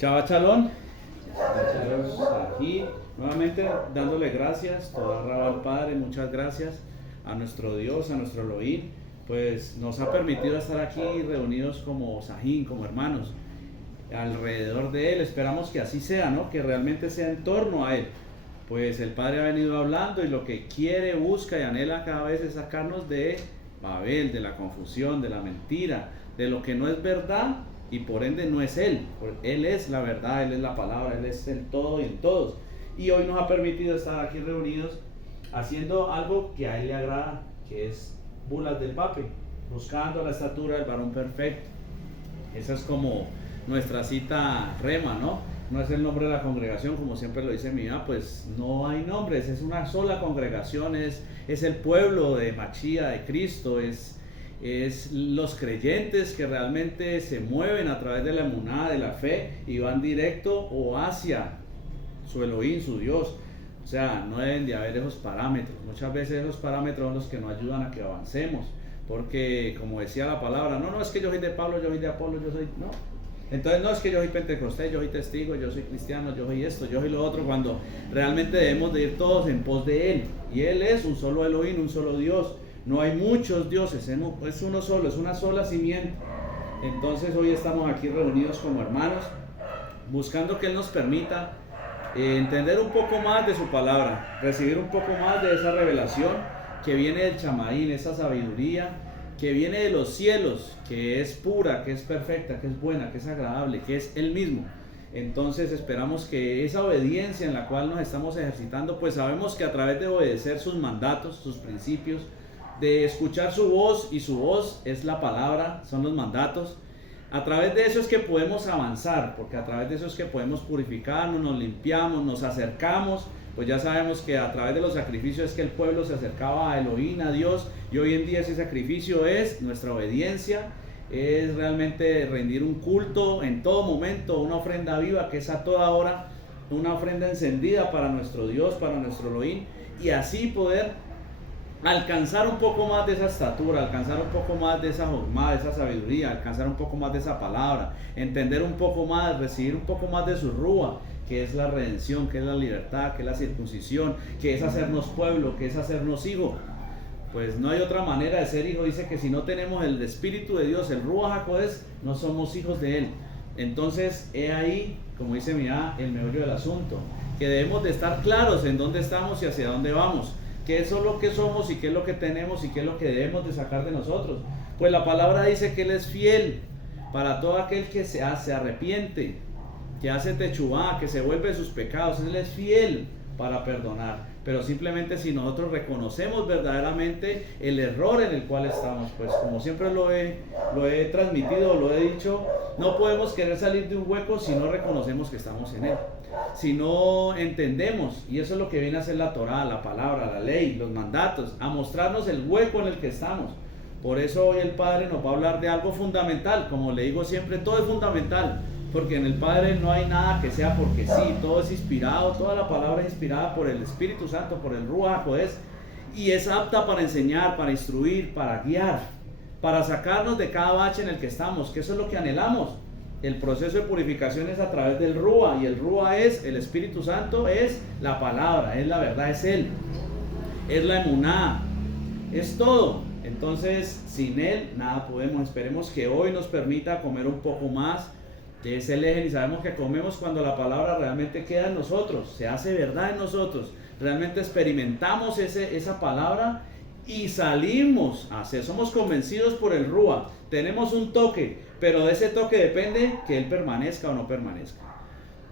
Chava Chalón, aquí nuevamente dándole gracias, toda raba al Padre, muchas gracias a nuestro Dios, a nuestro Elohim, pues nos ha permitido estar aquí reunidos como Sajín, como hermanos, alrededor de Él. Esperamos que así sea, ¿no? Que realmente sea en torno a Él. Pues el Padre ha venido hablando y lo que quiere, busca y anhela cada vez es sacarnos de Babel, de la confusión, de la mentira, de lo que no es verdad y por ende no es Él. Él es la verdad, Él es la palabra, Él es el todo y en todos. Y hoy nos ha permitido estar aquí reunidos haciendo algo que a Él le agrada, que es bulas del pape, buscando la estatura del varón perfecto. Esa es como nuestra cita rema, ¿no? No es el nombre de la congregación, como siempre lo dice mi mamá, pues no hay nombres, es una sola congregación, es el pueblo de Machía, de Cristo, es los creyentes que realmente se mueven a través de la emuná, de la fe, y van directo o hacia su Elohim, su Dios. O sea, no deben de haber esos parámetros. Muchas veces esos parámetros son los que nos ayudan a que avancemos, porque como decía la palabra, no, es que yo soy de Pablo, yo soy de Apolo, yo soy... No. Entonces no es que yo soy pentecostés, yo soy testigo, yo soy cristiano, yo soy esto, yo soy lo otro, cuando realmente debemos de ir todos en pos de Él. Y Él es un solo Elohim, un solo Dios. No hay muchos dioses, es uno solo, es una sola simiente. Entonces hoy estamos aquí reunidos como hermanos, buscando que Él nos permita entender un poco más de su palabra, recibir un poco más de esa revelación que viene del Chamaín, esa sabiduría que viene de los cielos, que es pura, que es perfecta, que es buena, que es agradable, que es Él mismo. Entonces esperamos que esa obediencia en la cual nos estamos ejercitando, pues sabemos que a través de obedecer sus mandatos, sus principios, de escuchar su voz, y su voz es la palabra, son los mandatos, a través de eso es que podemos avanzar, porque a través de eso es que podemos purificarnos, nos limpiamos, nos acercamos. Pues ya sabemos que a través de los sacrificios es que el pueblo se acercaba a Elohim, a Dios, y hoy en día ese sacrificio es nuestra obediencia, es realmente rendir un culto en todo momento, una ofrenda viva que es a toda hora, una ofrenda encendida para nuestro Dios, para nuestro Elohim, y así poder alcanzar un poco más de esa estatura, alcanzar un poco más de esa jornada, de esa sabiduría, alcanzar un poco más de esa palabra, entender un poco más, recibir un poco más de su rúa, que es la redención, que es la libertad, que es la circuncisión, que es hacernos pueblo, que es hacernos hijo. Pues no hay otra manera de ser hijo. Dice que si no tenemos el Espíritu de Dios, el Ruach HaKodesh, no somos hijos de Él. Entonces, he ahí, como dice Mira, el meollo del asunto, que debemos de estar claros en dónde estamos y hacia dónde vamos, qué es lo que somos y qué es lo que tenemos y qué es lo que debemos de sacar de nosotros. Pues la palabra dice que Él es fiel para todo aquel que se arrepiente, que hace techubá, que se vuelve de sus pecados. Él es fiel para perdonar, pero simplemente si nosotros reconocemos verdaderamente el error en el cual estamos, pues como siempre lo he transmitido, lo he dicho, no podemos querer salir de un hueco si no reconocemos que estamos en él, si no entendemos, y eso es lo que viene a hacer la Torá, la palabra, la ley, los mandatos, a mostrarnos el hueco en el que estamos. Por eso hoy el Padre nos va a hablar de algo fundamental. Como le digo siempre, todo es fundamental, porque en el Padre no hay nada que sea porque sí, todo es inspirado, toda la palabra es inspirada por el Espíritu Santo, por el Ruach HaKodesh, y es apta para enseñar, para instruir, para guiar, para sacarnos de cada bache en el que estamos, que eso es lo que anhelamos. El proceso de purificación es a través del Ruach, y el Ruach es el Espíritu Santo, es la palabra, es la verdad, es Él, es la emuná, es todo. Entonces, sin Él nada podemos. Esperemos que hoy nos permita comer un poco más de ese lejen, y sabemos que comemos cuando la palabra realmente queda en nosotros, se hace verdad en nosotros, realmente experimentamos esa palabra y salimos a hacer, somos convencidos por el Ruach, tenemos un toque, pero de ese toque depende que Él permanezca o no permanezca.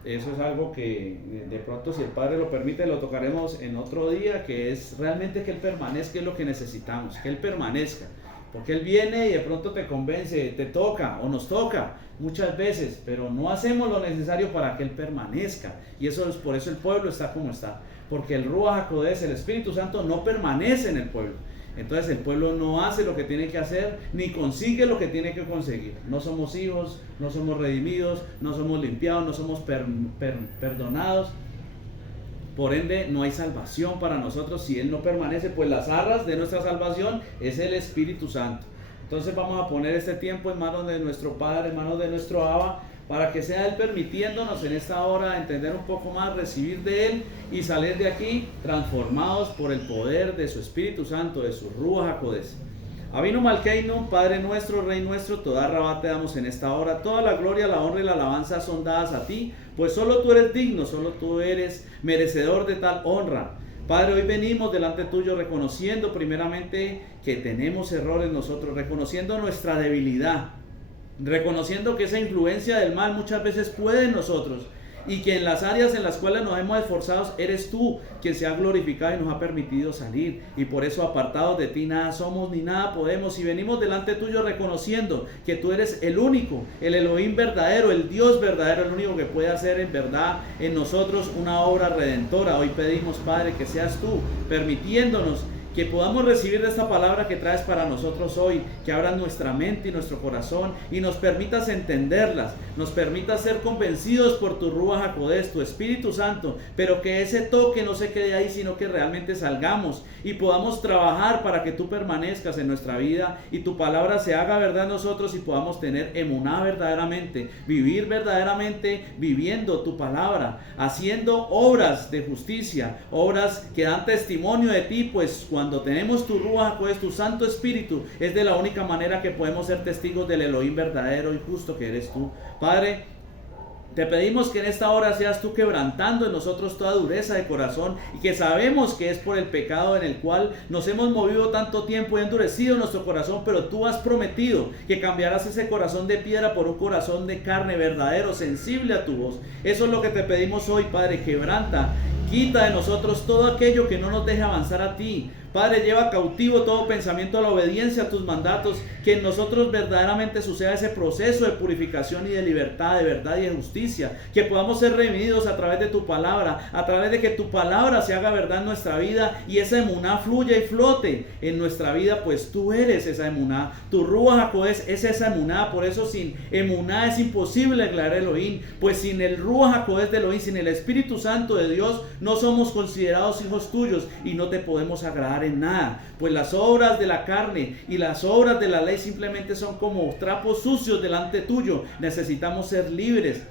Eso es algo que de pronto, si el Padre lo permite, lo tocaremos en otro día, que es realmente que Él permanezca, es lo que necesitamos, que Él permanezca. Porque Él viene y de pronto te convence, te toca o nos toca muchas veces, pero no hacemos lo necesario para que Él permanezca. Y eso es por eso el pueblo está como está. Porque el Ruach HaKodesh, el Espíritu Santo, no permanece en el pueblo. Entonces el pueblo no hace lo que tiene que hacer, ni consigue lo que tiene que conseguir. No somos hijos, no somos redimidos, no somos limpiados, no somos perdonados. Por ende, no hay salvación para nosotros si Él no permanece, pues las arras de nuestra salvación es el Espíritu Santo. Entonces vamos a poner este tiempo en manos de nuestro Padre, en manos de nuestro Abba, para que sea Él permitiéndonos en esta hora entender un poco más, recibir de Él y salir de aquí transformados por el poder de su Espíritu Santo, de su Ruach HaKodesh. Avinu Malkeinu, Padre nuestro, Rey nuestro, toda Rabá te damos en esta hora. Toda la gloria, la honra y la alabanza son dadas a ti, pues solo tú eres digno, solo tú eres merecedor de tal honra. Padre, hoy venimos delante tuyo reconociendo primeramente que tenemos errores nosotros, reconociendo nuestra debilidad, reconociendo que esa influencia del mal muchas veces puede en nosotros, y que en las áreas en las cuales nos hemos esforzado eres tú quien se ha glorificado y nos ha permitido salir, y por eso apartados de ti nada somos ni nada podemos, y venimos delante tuyo reconociendo que tú eres el único, el Elohim verdadero, el Dios verdadero, el único que puede hacer en verdad en nosotros una obra redentora. Hoy pedimos, Padre, que seas tú permitiéndonos que podamos recibir de esta palabra que traes para nosotros hoy, que abras nuestra mente y nuestro corazón y nos permitas entenderlas, nos permitas ser convencidos por tu Ruach HaKodesh, tu Espíritu Santo, pero que ese toque no se quede ahí, sino que realmente salgamos y podamos trabajar para que tú permanezcas en nuestra vida y tu palabra se haga verdad en nosotros y podamos tener emuná verdaderamente, vivir verdaderamente viviendo tu palabra, haciendo obras de justicia, obras que dan testimonio de ti, pues cuando tenemos tu Ruach HaKodesh, tu Santo Espíritu, es de la única manera que podemos ser testigos del Elohim verdadero y justo que eres tú. Padre, te pedimos que en esta hora seas tú quebrantando en nosotros toda dureza de corazón, y que sabemos que es por el pecado en el cual nos hemos movido tanto tiempo y endurecido nuestro corazón, pero tú has prometido que cambiarás ese corazón de piedra por un corazón de carne verdadero, sensible a tu voz. Eso es lo que te pedimos hoy, Padre. Quebranta, quita de nosotros todo aquello que no nos deje avanzar a ti. Padre, lleva cautivo todo pensamiento a la obediencia a tus mandatos, que en nosotros verdaderamente suceda ese proceso de purificación y de libertad, de verdad y de justicia, que podamos ser redimidos a través de tu palabra, a través de que tu palabra se haga verdad en nuestra vida y esa emuná fluya y flote en nuestra vida, pues tú eres esa emuná, tu Ruach HaKodesh es esa emuná. Por eso sin emuná es imposible declarar Elohim, pues sin el Ruach HaKodesh de Elohim, sin el Espíritu Santo de Dios, no somos considerados hijos tuyos y no te podemos agradar en nada, pues las obras de la carne y las obras de la ley simplemente son como trapos sucios delante tuyo. Necesitamos ser libres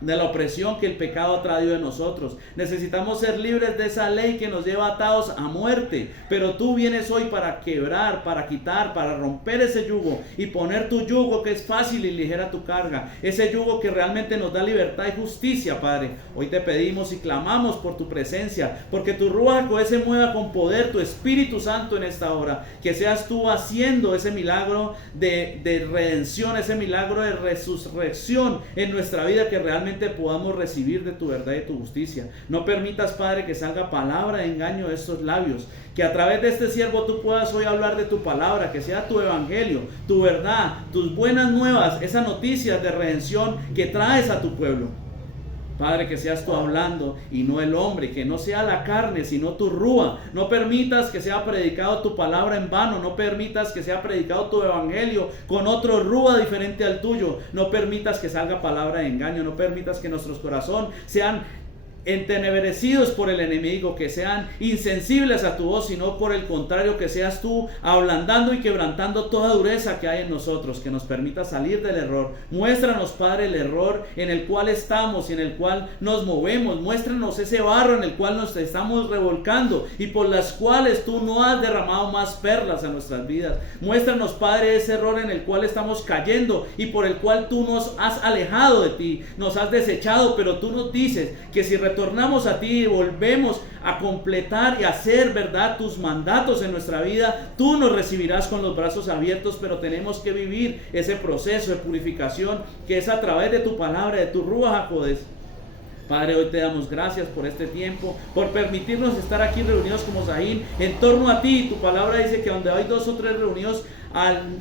de la opresión que el pecado ha traído de nosotros. Necesitamos ser libres de esa ley que nos lleva atados a muerte, pero tú vienes hoy para quebrar, para quitar, para romper ese yugo y poner tu yugo, que es fácil y ligera tu carga, ese yugo que realmente nos da libertad y justicia. Padre, hoy te pedimos y clamamos por tu presencia, porque tu Ruach HaKodesh se mueva con poder, tu Espíritu Santo en esta hora, que seas tú haciendo ese milagro de redención, ese milagro de resurrección en nuestra vida, que realmente podamos recibir de tu verdad y tu justicia. No permitas, Padre, que salga palabra de engaño de estos labios, que a través de este siervo tú puedas hoy hablar de tu palabra, que sea tu evangelio, tu verdad, tus buenas nuevas, esas noticias de redención que traes a tu pueblo. Padre, que seas tú hablando y no el hombre, que no sea la carne sino tu Rúa. No permitas que sea predicado tu palabra en vano, no permitas que sea predicado tu evangelio con otro Rúa diferente al tuyo. No permitas que salga palabra de engaño, no permitas que nuestros corazones sean entenebrecidos por el enemigo, que sean insensibles a tu voz, sino por el contrario, que seas tú ablandando y quebrantando toda dureza que hay en nosotros, que nos permita salir del error. Muéstranos, Padre, el error en el cual estamos y en el cual nos movemos. Muéstranos ese barro en el cual nos estamos revolcando y por las cuales tú no has derramado más perlas a nuestras vidas. Muéstranos, Padre, ese error en el cual estamos cayendo y por el cual tú nos has alejado de ti, nos has desechado, pero tú nos dices que si retornamos a ti y volvemos a completar y hacer verdad tus mandatos en nuestra vida, tú nos recibirás con los brazos abiertos, pero tenemos que vivir ese proceso de purificación que es a través de tu palabra, de tu Ruach HaKodesh. Padre, hoy te damos gracias por este tiempo, por permitirnos estar aquí reunidos como Sahín en torno a ti. Tu palabra dice que donde hay 2 o 3 reunidos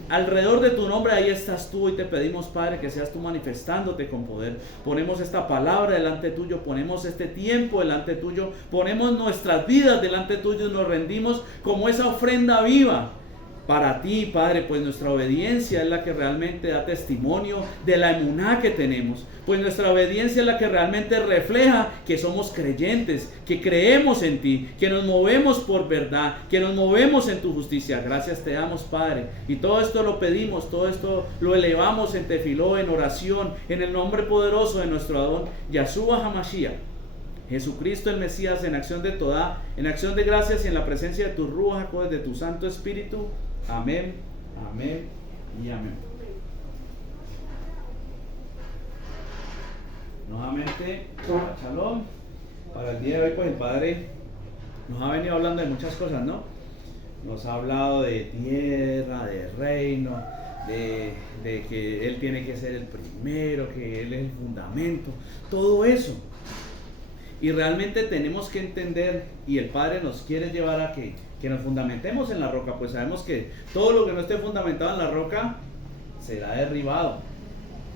alrededor de tu nombre, ahí estás tú. Y te pedimos, Padre, que seas tú manifestándote con poder. Ponemos esta palabra delante tuyo, ponemos este tiempo delante tuyo, ponemos nuestras vidas delante tuyo y nos rendimos como esa ofrenda viva para ti, Padre, pues nuestra obediencia es la que realmente da testimonio de la emuná que tenemos, pues nuestra obediencia es la que realmente refleja que somos creyentes, que creemos en ti, que nos movemos por verdad, que nos movemos en tu justicia. Gracias te damos, Padre, y todo esto lo pedimos, todo esto lo elevamos en tefiló, en oración, en el nombre poderoso de nuestro Adón, Yahshua HaMashiach, Jesucristo el Mesías, en acción de Todá, en acción de gracias y en la presencia de tu Ruach HaKodesh, de tu Santo Espíritu. Amén, amén y amén. Nuevamente, Shalom. Para el día de hoy, pues el Padre nos ha venido hablando de muchas cosas, ¿no? Nos ha hablado de tierra, de reino, de que Él tiene que ser el primero, que Él es el fundamento, todo eso. Y realmente tenemos que entender, y el Padre nos quiere llevar a que nos fundamentemos en la roca, pues sabemos que todo lo que no esté fundamentado en la roca será derribado.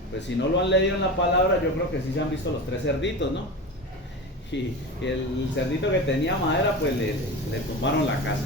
Pues si no lo han leído en la palabra, yo creo que sí se han visto los 3 cerditos, ¿no? Y el cerdito que tenía madera, pues le tumbaron la casa.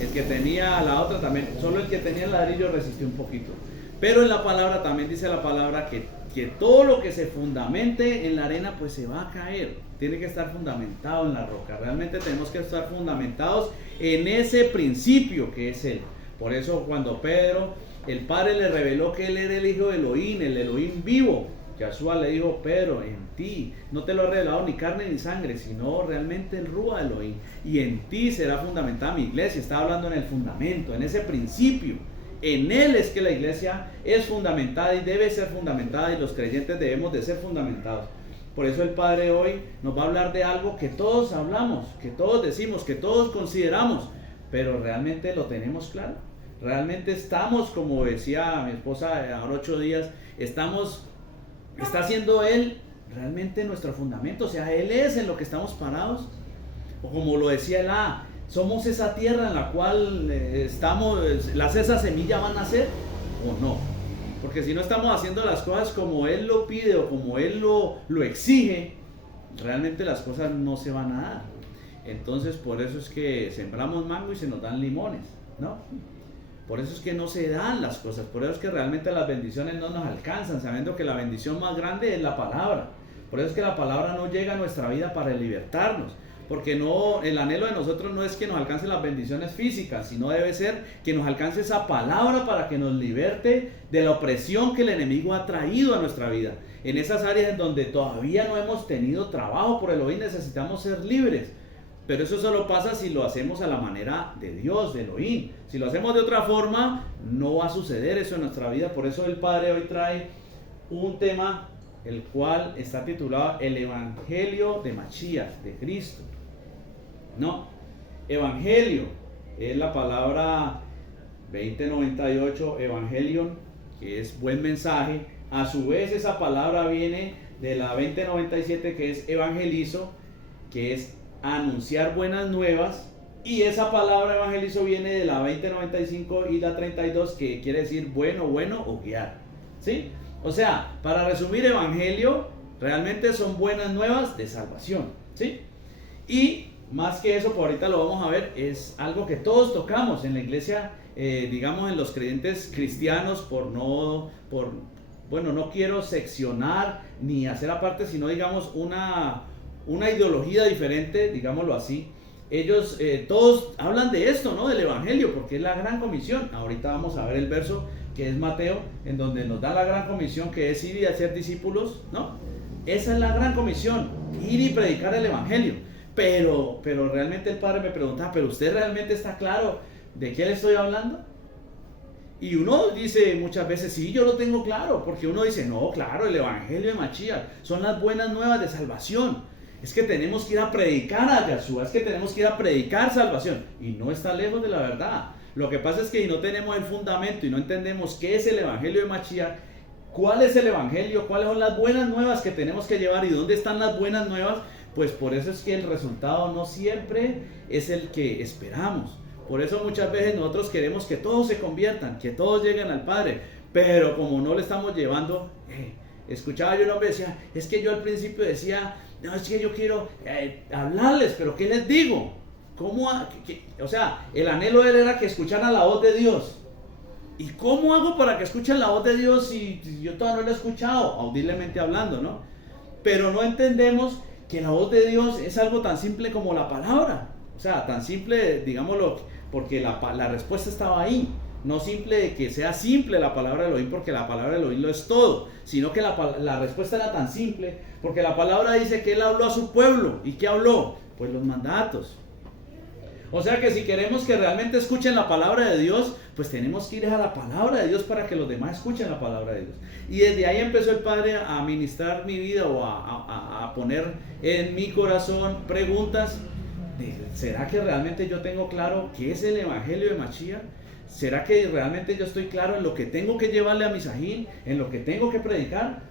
El que tenía la otra también, solo el que tenía el ladrillo resistió un poquito. Pero en la palabra también dice la palabra que todo lo que se fundamente en la arena, pues se va a caer. Tiene que estar fundamentado en la roca. Realmente tenemos que estar fundamentados en ese principio que es Él. Por eso cuando Pedro, el Padre le reveló que Él era el Hijo de Elohim, el Elohim vivo, Yahshua le dijo: Pedro, en ti no te lo ha revelado ni carne ni sangre, sino realmente el Ruach Elohim, y en ti será fundamentada mi iglesia. Está hablando en el fundamento, en ese principio. En Él es que la iglesia es fundamentada y debe ser fundamentada, y los creyentes debemos de ser fundamentados. Por eso el Padre hoy nos va a hablar de algo que todos hablamos, que todos decimos, que todos consideramos, pero realmente lo tenemos claro. Realmente estamos, como decía mi esposa ahora 8 días, está haciendo Él realmente nuestro fundamento. O sea, Él es en lo que estamos parados. O como lo decía él, somos esa tierra en la cual esa semilla van a nacer, o no. Porque si no estamos haciendo las cosas como Él lo pide o como Él lo exige, realmente las cosas no se van a dar. Entonces por eso es que sembramos mango y se nos dan limones, ¿no? Por eso es que no se dan las cosas, por eso es que realmente las bendiciones no nos alcanzan, sabiendo que la bendición más grande es la palabra. Por eso es que la palabra no llega a nuestra vida para libertarnos. Porque el anhelo de nosotros no es que nos alcancen las bendiciones físicas, sino debe ser que nos alcance esa palabra para que nos liberte de la opresión que el enemigo ha traído a nuestra vida. En esas áreas en donde todavía no hemos tenido trabajo por Elohim, necesitamos ser libres. Pero eso solo pasa si lo hacemos a la manera de Dios, de Elohim. Si lo hacemos de otra forma, no va a suceder eso en nuestra vida. Por eso el Padre hoy trae un tema, el cual está titulado El Evangelio de Mashiach, de Cristo. No, evangelio es la palabra 2098, evangelion, que es buen mensaje. A su vez esa palabra viene de la 2097, que es evangelizo, que es anunciar buenas nuevas. Y esa palabra evangelizo viene de la 2095 y la 32, que quiere decir bueno o guiar, ¿sí? O sea, para resumir, evangelio realmente son buenas nuevas de salvación, ¿sí? Y más que eso, por ahorita lo vamos a ver, es algo que todos tocamos en la iglesia, digamos en los creyentes cristianos, no quiero seccionar ni hacer aparte, sino digamos una ideología diferente, digámoslo así. Ellos todos hablan de esto, ¿no? Del evangelio, porque es la gran comisión. Ahorita vamos a ver el verso que es Mateo, en donde nos da la gran comisión, que es ir y hacer discípulos, ¿no? Esa es la gran comisión, ir y predicar el evangelio. Pero realmente el Padre me pregunta: ¿pero usted realmente está claro de qué le estoy hablando? Y uno dice muchas veces: sí, yo lo tengo claro, porque uno dice: no, claro, el Evangelio de Mashiach son las buenas nuevas de salvación. Es que tenemos que ir a predicar a Yahshua, es que tenemos que ir a predicar salvación, y no está lejos de la verdad. Lo que pasa es que si no tenemos el fundamento y no entendemos qué es el Evangelio de Mashiach, cuál es el Evangelio, cuáles son las buenas nuevas que tenemos que llevar y dónde están las buenas nuevas, pues por eso es que el resultado no siempre es el que esperamos. Por eso muchas veces nosotros queremos que todos se conviertan, que todos lleguen al Padre, pero como no le estamos llevando, escuchaba yo un hombre que decía: es que yo al principio decía, no, es que yo quiero hablarles, pero ¿qué les digo? O sea, el anhelo de él era que escucharan la voz de Dios. ¿Y cómo hago para que escuchen la voz de Dios si yo todavía no la he escuchado? Audiblemente hablando, ¿no? Pero no entendemos que la voz de Dios es algo tan simple como la palabra. O sea, tan simple, digámoslo, porque la respuesta estaba ahí. No simple de que sea simple la palabra de Elohim, porque la palabra de Elohim lo es todo, sino que la respuesta era tan simple, porque la palabra dice que Él habló a su pueblo. ¿Y qué habló? Pues los mandatos. O sea que si queremos que realmente escuchen la palabra de Dios, pues tenemos que ir a la palabra de Dios para que los demás escuchen la palabra de Dios. Y desde ahí empezó el Padre a ministrar mi vida o a poner en mi corazón preguntas de, ¿será que realmente yo tengo claro qué es el Evangelio de Mashiach? ¿Será que realmente yo estoy claro en lo que tengo que llevarle a mi sajín, en lo que tengo que predicar?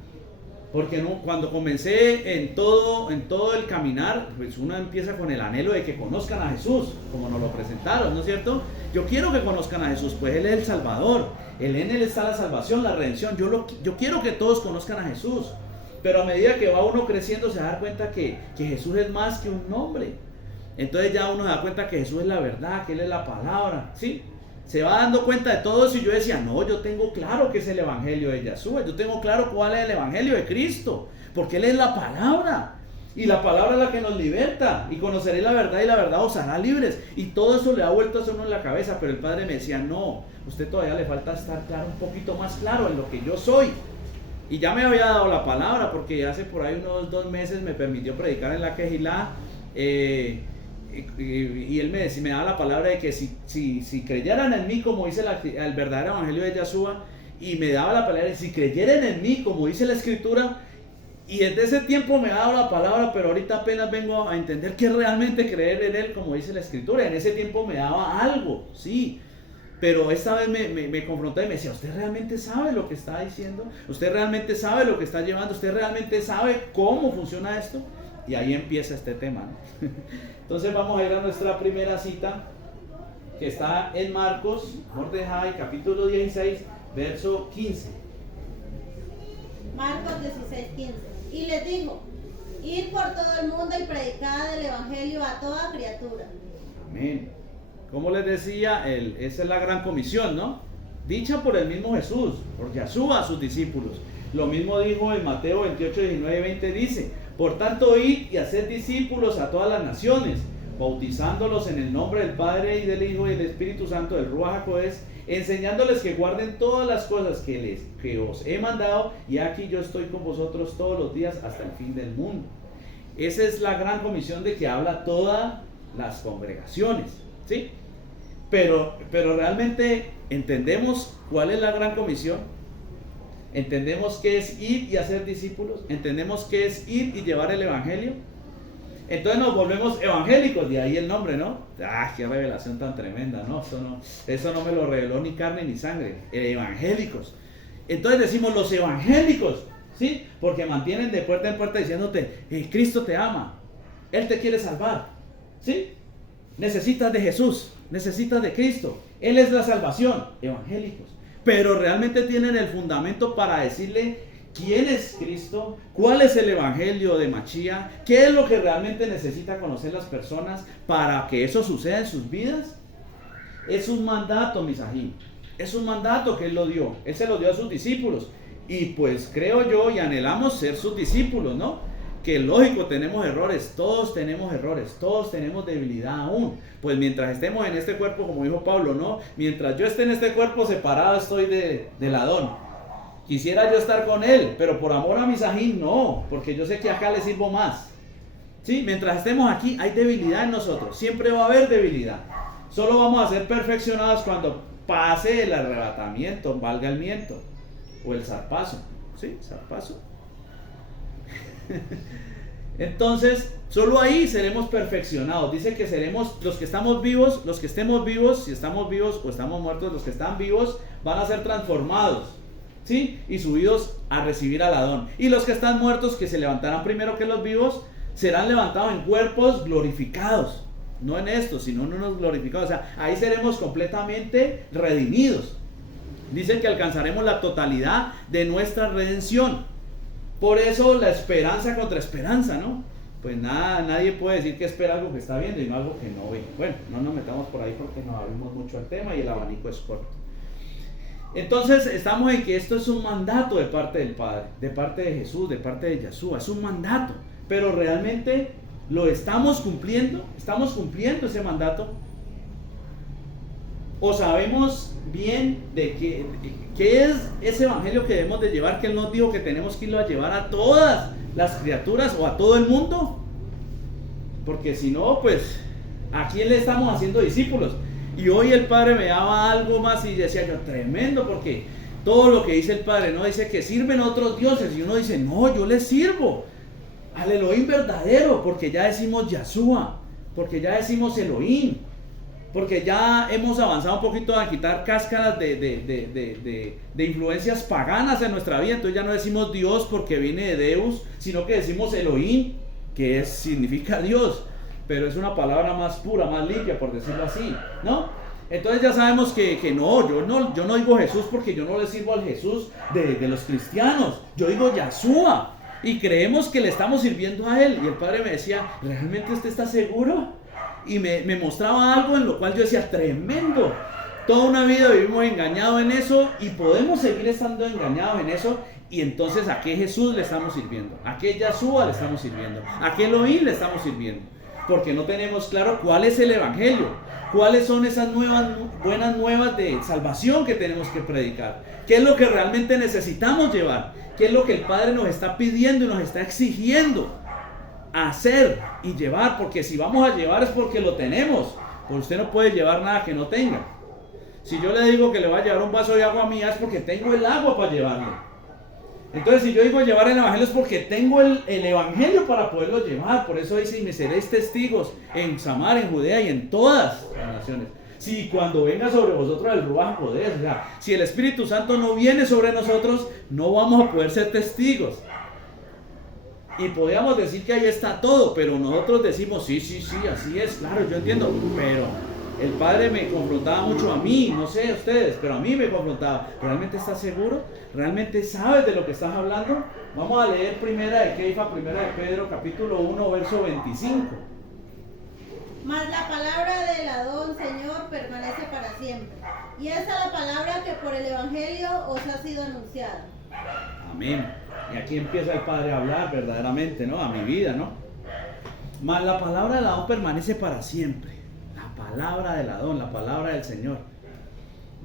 Porque no, cuando comencé en todo el caminar, pues uno empieza con el anhelo de que conozcan a Jesús, como nos lo presentaron, ¿no es cierto? Yo quiero que conozcan a Jesús, pues Él es el Salvador, en Él está la salvación, la redención. Yo quiero que todos conozcan a Jesús, pero a medida que va uno creciendo se da cuenta que Jesús es más que un nombre. Entonces ya uno se da cuenta que Jesús es la verdad, que Él es la palabra, ¿sí? Se va dando cuenta de todo eso y yo decía, no, yo tengo claro que es el Evangelio de Yahshua, yo tengo claro cuál es el Evangelio de Cristo, porque Él es la palabra, y la palabra es la que nos liberta, y conoceréis la verdad y la verdad os hará libres, y todo eso le ha vuelto a uno en la cabeza, pero el Padre me decía, no, usted todavía le falta estar claro, un poquito más claro en lo que yo soy, y ya me había dado la palabra, porque hace por ahí unos 2 meses me permitió predicar en la Quejilá, y él me daba la palabra de que si creyeran en mí, como dice el verdadero Evangelio de Yahshua, y me daba la palabra de si creyeran en mí, como dice la Escritura, y desde ese tiempo me ha dado la palabra, pero ahorita apenas vengo a entender que realmente creer en Él, como dice la Escritura. En ese tiempo me daba algo, sí, pero esta vez me confrontó y me decía, ¿usted realmente sabe lo que está diciendo? ¿Usted realmente sabe lo que está llevando? ¿Usted realmente sabe cómo funciona esto? Y ahí empieza este tema, ¿no? Entonces vamos a ir a nuestra primera cita, que está en Marcos, Mordejai, capítulo 16, verso 15. Marcos 16, 15. Y les dijo, id por todo el mundo y predicad el Evangelio a toda criatura. Amén. Como les decía, esa es la gran comisión, ¿no? Dicha por el mismo Jesús, por Yahshua a sus discípulos. Lo mismo dijo en Mateo 28, 19 y 20, dice, por tanto, id y haced discípulos a todas las naciones, bautizándolos en el nombre del Padre y del Hijo y del Espíritu Santo, del Ruach HaKodesh, enseñándoles que guarden todas las cosas que os he mandado, y aquí yo estoy con vosotros todos los días hasta el fin del mundo. Esa es la gran comisión de que habla todas las congregaciones, ¿sí? Pero realmente entendemos cuál es la gran comisión. Entendemos qué es ir y hacer discípulos. Entendemos qué es ir y llevar el Evangelio. Entonces nos volvemos evangélicos, de ahí el nombre, ¿no? ¡Ah, qué revelación tan tremenda! ¿No? Eso no me lo reveló ni carne ni sangre. Evangélicos. Entonces decimos los evangélicos, ¿sí? Porque mantienen de puerta en puerta diciéndote, Cristo te ama, Él te quiere salvar, ¿sí? Necesitas de Jesús, necesitas de Cristo, Él es la salvación. Evangélicos. Pero realmente tienen el fundamento para decirle quién es Cristo, cuál es el Evangelio de Mashiach, qué es lo que realmente necesita conocer las personas para que eso suceda en sus vidas. Es un mandato, misajín, es un mandato que Él lo dio, Él se lo dio a sus discípulos, y pues creo yo y anhelamos ser sus discípulos, ¿no? Que lógico, tenemos errores, todos tenemos debilidad aún, pues mientras estemos en este cuerpo, como dijo Pablo, ¿no? Mientras yo esté en este cuerpo separado estoy del Adón. Quisiera yo estar con Él, pero por amor a mi sajín no, porque yo sé que acá le sirvo más, ¿sí? Mientras estemos aquí hay debilidad en nosotros, siempre va a haber debilidad. Solo vamos a ser perfeccionados cuando pase el arrebatamiento, valga el miento, o el zarpazo, ¿sí? Zarpazo. Entonces, solo ahí seremos perfeccionados. Dice que seremos los que estamos vivos, los que estemos vivos, si estamos vivos o estamos muertos, los que están vivos van a ser transformados, ¿sí? Y subidos a recibir al Adón. Y los que están muertos, que se levantarán primero que los vivos, serán levantados en cuerpos glorificados. No en estos, sino en unos glorificados. O sea, ahí seremos completamente redimidos. Dice que alcanzaremos la totalidad de nuestra redención. Por eso la esperanza contra esperanza, ¿no? Pues nada, nadie puede decir que espera algo que está viendo y no algo que no ve. Bueno, no nos metamos por ahí porque nos abrimos mucho al tema y el abanico es corto. Entonces estamos en que esto es un mandato de parte del Padre, de parte de Jesús, de parte de Yeshua, es un mandato, pero realmente lo estamos cumpliendo ese mandato, o sabemos bien de qué es ese evangelio que debemos de llevar, que Él nos dijo que tenemos que irlo a llevar a todas las criaturas o a todo el mundo, porque si no, pues ¿a quién le estamos haciendo discípulos? Y hoy el Padre me daba algo más y decía yo, tremendo, porque todo lo que dice el Padre, no dice que sirven a otros dioses, y uno dice, no, yo les sirvo al Elohim verdadero, porque ya decimos Yahshua, porque ya decimos Elohim, porque ya hemos avanzado un poquito a quitar cáscaras de influencias paganas en nuestra vida. Entonces ya no decimos Dios porque viene de Deus, sino que decimos Elohim, que significa Dios, pero es una palabra más pura, más limpia, por decirlo así, ¿no? Entonces ya sabemos que no, yo no digo Jesús porque yo no le sirvo al Jesús de los cristianos, yo digo Yahshua, y creemos que le estamos sirviendo a Él. Y el Padre me decía, ¿realmente usted está seguro? Y me mostraba algo en lo cual yo decía, tremendo, toda una vida vivimos engañados en eso y podemos seguir estando engañados en eso. Y entonces, ¿a qué Jesús le estamos sirviendo? ¿A qué Yahshua le estamos sirviendo? ¿A qué Elohim le estamos sirviendo? Porque no tenemos claro cuál es el evangelio, cuáles son esas buenas nuevas de salvación que tenemos que predicar, qué es lo que realmente necesitamos llevar, qué es lo que el Padre nos está pidiendo y nos está exigiendo hacer y llevar, porque si vamos a llevar es porque lo tenemos, pues usted no puede llevar nada que no tenga. Si yo le digo que le voy a llevar un vaso de agua mía es porque tengo el agua para llevarlo. Entonces, si yo digo llevar el evangelio es porque tengo el evangelio para poderlo llevar. Por eso dice, y me seréis testigos en Samaria, en Judea y en todas las naciones. Si cuando venga sobre vosotros el Ruaj Jodés, o sea, si el Espíritu Santo no viene sobre nosotros, no vamos a poder ser testigos. Y podríamos decir que ahí está todo, pero nosotros decimos, sí, así es, claro, yo entiendo, pero el Padre me confrontaba mucho a mí, no sé a ustedes, pero a mí me confrontaba. ¿Realmente estás seguro? ¿Realmente sabes de lo que estás hablando? Vamos a leer primera de Pedro, capítulo 1, verso 25. Mas la palabra del Adón, Señor, permanece para siempre. Y esta es la palabra que por el Evangelio os ha sido anunciada. Amén. Y aquí empieza el Padre a hablar verdaderamente, ¿no? A mi vida, ¿no? Mas la palabra del Adón permanece para siempre. La palabra del Adón, la palabra del Señor.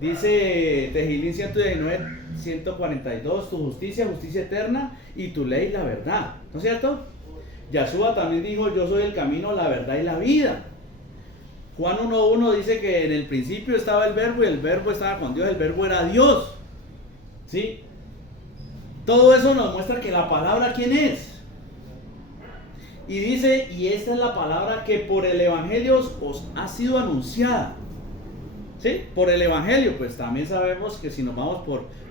Dice Tehilín 119, 142, tu justicia eterna y tu ley la verdad. ¿No es cierto? Yahshua también dijo, yo soy el camino, la verdad y la vida. Juan 1.1 dice que en el principio estaba el verbo y el verbo estaba con Dios, el verbo era Dios. ¿Sí? Todo eso nos muestra que la palabra, ¿quién es? Y dice, y esta es la palabra que por el Evangelio os ha sido anunciada. ¿Sí? Por el Evangelio, pues también sabemos que si nos vamos por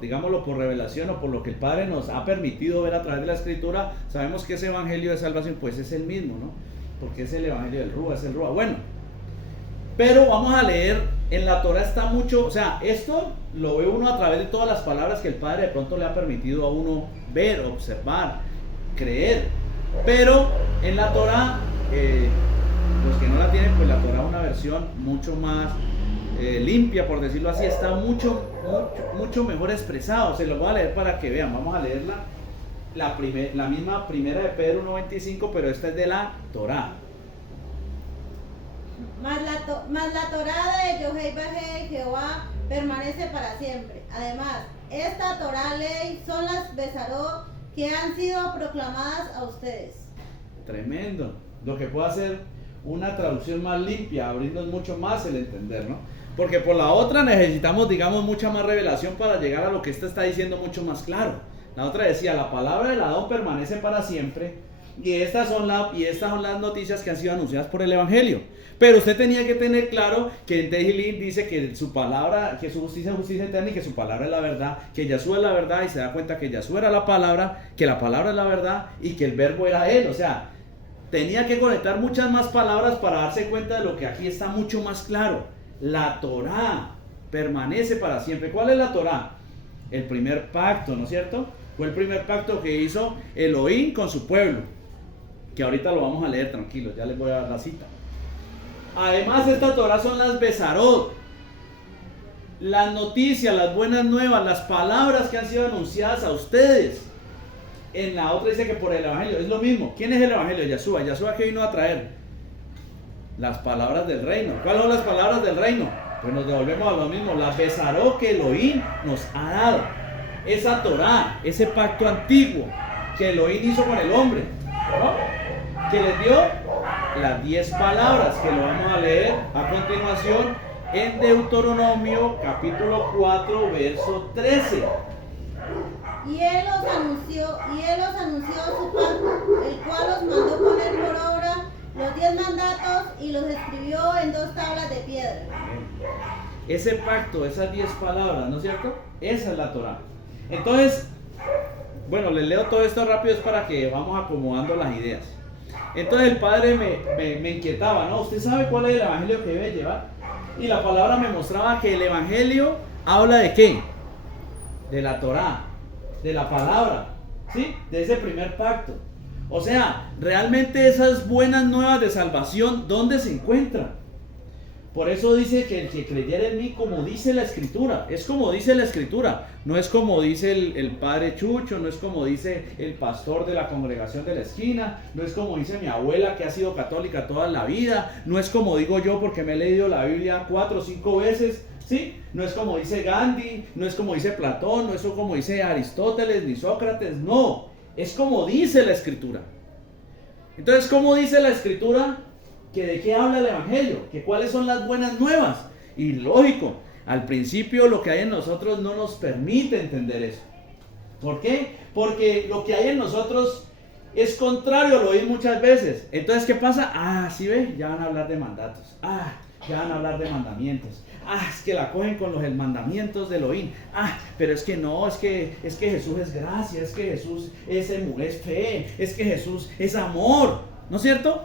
digámoslo, por revelación o por lo que el Padre nos ha permitido ver a través de la Escritura, sabemos que ese Evangelio de salvación, pues es el mismo, ¿no? Porque es el Evangelio del Rúa, es el Rúa. Bueno, pero vamos a leer, en la Torah está mucho, o sea, esto lo ve uno a través de todas las palabras que el Padre de pronto le ha permitido a uno ver, observar, creer. Pero en la Torah, los que no la tienen, pues la Torah es una versión mucho más limpia, por decirlo así, está mucho mejor expresado. Se lo voy a leer para que vean. Vamos a leerla, la misma primera de Pedro 1.25, pero esta es de la Torah. Mas la Torah de Yohei Bajei Jehová permanece para siempre. Además, esta Torah ley son las Besarot que han sido proclamadas a ustedes. Tremendo. Lo que puede hacer una traducción más limpia, abrirnos mucho más el entender, ¿no? Porque por la otra necesitamos, digamos, mucha más revelación para llegar a lo que esta está diciendo mucho más claro. La otra decía, la palabra del Adón permanece para siempre, y estas son las noticias que han sido anunciadas por el Evangelio. Pero usted tenía que tener claro que en Tehilín dice que su palabra, que su justicia es justicia eterna y que su palabra es la verdad, que Yahshua es la verdad, y se da cuenta que Yahshua era la palabra, que la palabra es la verdad y que el verbo era él. O sea, tenía que conectar muchas más palabras para darse cuenta de lo que aquí está mucho más claro. La Torah permanece para siempre. ¿Cuál es la Torah? El primer pacto, ¿no es cierto? Fue el primer pacto que hizo Elohim con su pueblo, que ahorita lo vamos a leer, tranquilos, ya les voy a dar la cita. Además, esta Torah son las Besarot. las noticias, las buenas nuevas, las palabras que han sido anunciadas a ustedes. En la otra dice que por el evangelio, es lo mismo. ¿Quién es el evangelio? Yeshua. ¿Yeshua qué vino a traer? Las palabras del reino. ¿Cuáles son las palabras del reino? Pues nos devolvemos a lo mismo. La Besaró que Elohim nos ha dado. Esa Torah, ese pacto antiguo que Elohim hizo con el hombre, ¿no? Que les dio las 10 palabras, que lo vamos a leer a continuación en Deuteronomio capítulo 4 verso 13. Y él os anunció su pacto, el cual os mandó poner por obra los 10 mandatos y los escribió en 2 tablas de piedra. Ese pacto, esas 10 palabras, ¿no es cierto? Esa es la Torah. Entonces, bueno, les leo todo esto rápido es para que vamos acomodando las ideas. Entonces el padre me inquietaba, ¿no? ¿Usted sabe cuál es el evangelio que debe llevar? Y la palabra me mostraba que el evangelio habla de ¿qué? De la Torah, de la palabra, ¿sí? De ese primer pacto. O sea, realmente esas buenas nuevas de salvación, ¿dónde se encuentran? Por eso dice que el que creyera en mí, como dice la Escritura, es como dice la Escritura, no es como dice el padre Chucho, no es como dice el pastor de la congregación de la esquina, no es como dice mi abuela que ha sido católica toda la vida, no es como digo yo porque me he leído la Biblia 4 o 5 veces, ¿sí? No es como dice Gandhi, no es como dice Platón, no es como dice Aristóteles ni Sócrates, no, es como dice la Escritura. Entonces, ¿cómo dice la Escritura? Que de qué habla el evangelio, que cuáles son las buenas nuevas. Y lógico, al principio lo que hay en nosotros no nos permite entender eso. ¿Por qué? Porque lo que hay en nosotros es contrario, lo oí muchas veces. Entonces, ¿qué pasa? Ah, ¿sí ve? Ya van a hablar de mandatos. Ah, ya van a hablar de mandamientos. Ah, es que la cogen con los mandamientos de Elohim. Ah, pero es que no, es que Jesús es gracia, es que Jesús es fe, es que Jesús es amor, ¿no es cierto?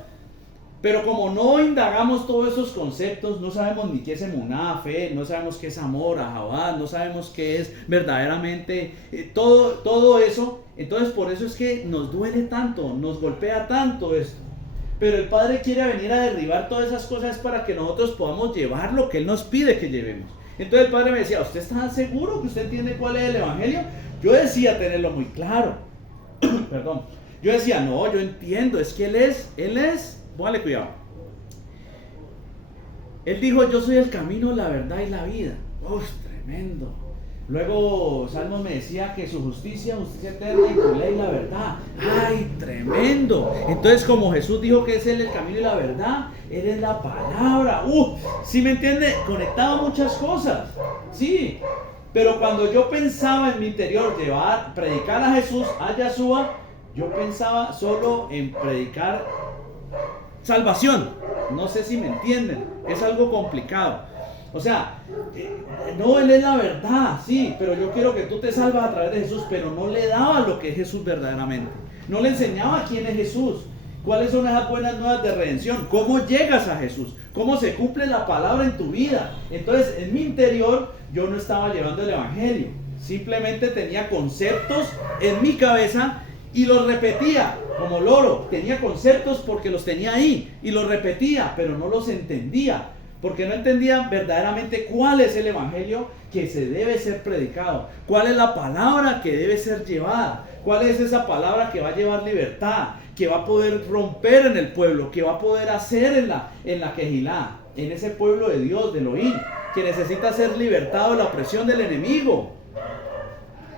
Pero como no indagamos todos esos conceptos, no sabemos ni qué es emuná, fe, no sabemos qué es amor, ahabá, no sabemos qué es verdaderamente todo eso. Entonces por eso es que nos duele tanto, nos golpea tanto esto. Pero el Padre quiere venir a derribar todas esas cosas para que nosotros podamos llevar lo que Él nos pide que llevemos. Entonces el Padre me decía, ¿usted está seguro que usted entiende cuál es el Evangelio? Yo decía tenerlo muy claro. Perdón. Yo decía, no, yo entiendo, es que Él es, póngale cuidado. Él dijo, yo soy el camino, la verdad y la vida. Uf, tremendo. Luego Salmos me decía que su justicia eterna y tu ley la verdad. ¡Ay, tremendo! Entonces como Jesús dijo que es Él el camino y la verdad, Él es la palabra. ¿Sí me entiende? Conectaba muchas cosas. Sí. Pero cuando yo pensaba en mi interior predicar a Jesús, a Yeshua, yo pensaba solo en predicar salvación. No sé si me entienden. Es algo complicado. O sea, no, Él es la verdad, sí, pero yo quiero que tú te salvas a través de Jesús, pero no le daba lo que es Jesús verdaderamente. No le enseñaba quién es Jesús, cuáles son esas buenas nuevas de redención, cómo llegas a Jesús, cómo se cumple la palabra en tu vida. Entonces, en mi interior, yo no estaba llevando el evangelio, simplemente tenía conceptos en mi cabeza y los repetía como loro. Tenía conceptos porque los tenía ahí y los repetía, pero no los entendía. Porque no entendían verdaderamente cuál es el evangelio que se debe ser predicado, cuál es la palabra que debe ser llevada, cuál es esa palabra que va a llevar libertad, que va a poder romper en el pueblo, que va a poder hacer en la Kehilá, en ese pueblo de Dios, de Elohim, que necesita ser libertado de la presión del enemigo.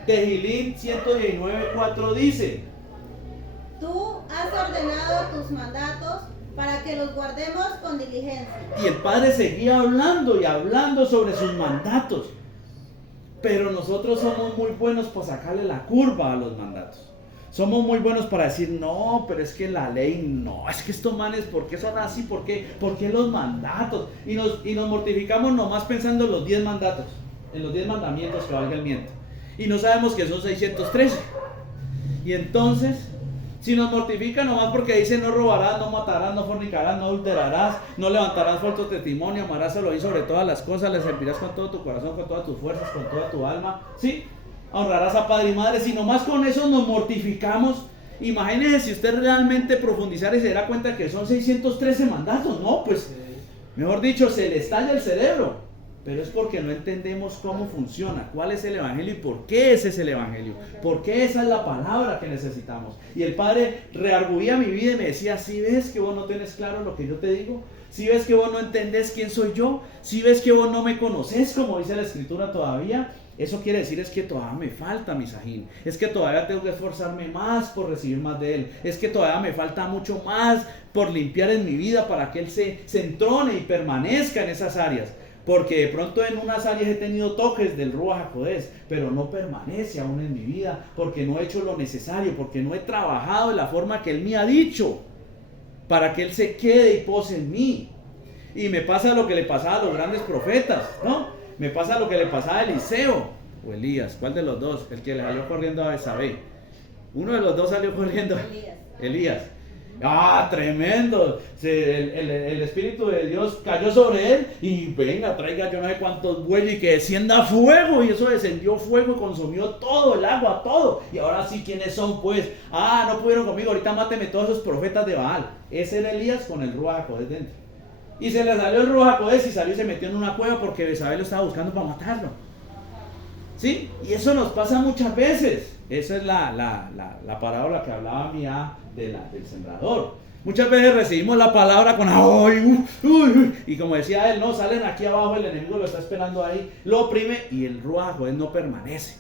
Tehillim 119:4 dice: Tú has ordenado tus mandatos para que los guardemos con diligencia. Y el Padre seguía hablando y hablando sobre sus mandatos. Pero nosotros somos muy buenos para sacarle la curva a los mandatos. Somos muy buenos para decir, no, pero es que la ley no, es que estos manes, ¿por qué son así? ¿Por qué los mandatos? Y nos mortificamos nomás pensando en los 10 mandatos, en los 10 mandamientos, que valga el miento. Y no sabemos que son 613. Y entonces, si nos mortifica nomás porque dice no robarás, no matarás, no fornicarás, no adulterarás, no levantarás falso testimonio, amarás a Elohim sobre todas las cosas, le servirás con todo tu corazón, con todas tus fuerzas, con toda tu alma, ¿sí? Honrarás a padre y madre. Si nomás con eso nos mortificamos, imagínense si usted realmente profundizara y se dará cuenta que son 613 mandatos, no, pues, mejor dicho, se le estalla el cerebro. pero es porque no entendemos cómo funciona, cuál es el evangelio y por qué ese es el evangelio, por qué esa es la palabra que necesitamos. Y el Padre rearguía mi vida y me decía, si ves que vos no tenés claro lo que yo te digo, si ves que vos no entendés quién soy yo, si ves que vos no me conocés como dice la Escritura todavía, eso quiere decir es que todavía me falta mi Sajín, es que todavía tengo que esforzarme más por recibir más de Él, es que todavía me falta mucho más por limpiar en mi vida para que Él se entrone y permanezca en esas áreas. Porque de pronto en unas áreas he tenido toques del Ruach HaKodesh, pero no permanece aún en mi vida, porque no he hecho lo necesario, porque no he trabajado de la forma que Él me ha dicho, para que Él se quede y pose en mí. Y me pasa lo que le pasaba a los grandes profetas, ¿no? Me pasa lo que le pasaba a Eliseo o Elías, ¿cuál de los dos? El que le salió corriendo a Betsabé. Uno de los dos salió corriendo. Elías. ¡Ah, tremendo! El Espíritu de Dios cayó sobre él y venga, traiga yo no sé cuántos bueyes y que descienda fuego. Y eso descendió fuego y consumió todo, el agua, todo. Y ahora sí, ¿quiénes son pues? Ah, no pudieron conmigo, ahorita máteme todos esos profetas de Baal. Ese era Elías con el Ruach HaKodesh dentro. Y se le salió el Ruach HaKodesh y salió y se metió en una cueva porque Betsabé lo estaba buscando para matarlo. ¿Sí? Y eso nos pasa muchas veces. Esa es la parábola que hablaba Mía del sembrador. Muchas veces recibimos la palabra con ¡ay! Y como decía él, no, salen aquí abajo, el enemigo lo está esperando ahí, lo oprime y el Ruach HaKodesh no permanece.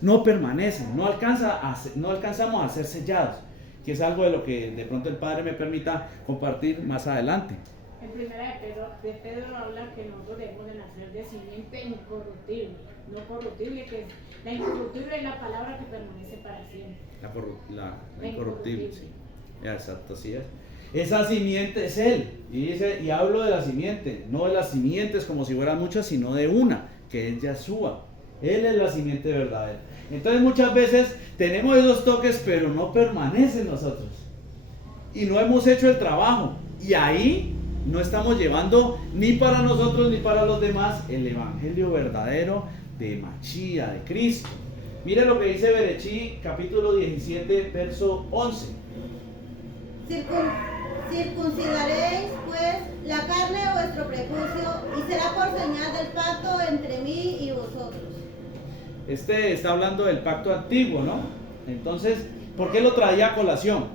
No permanece, no alcanzamos a ser sellados, que es algo de lo que de pronto el Padre me permita compartir más adelante. En primera de Pedro habla que nosotros debemos de nacer de simiente incorruptible, no corruptible, que la incorruptible es la palabra que permanece para siempre. La incorruptible, sí. Exacto, así es. Esa simiente es Él. Y hablo de la simiente, no de las simientes como si fueran muchas, sino de una, que es Yahshua. Él es la simiente verdadera. Entonces muchas veces tenemos esos toques, pero no permanecen nosotros. Y no hemos hecho el trabajo. Y ahí no estamos llevando ni para nosotros ni para los demás el evangelio verdadero de Machía, de Cristo. Mire lo que dice Berechí, capítulo 17, verso 11. Circuncidaréis pues la carne de vuestro prepucio y será por señal del pacto entre mí y vosotros. Este está hablando del pacto antiguo, ¿no? Entonces, ¿por qué lo traía a colación?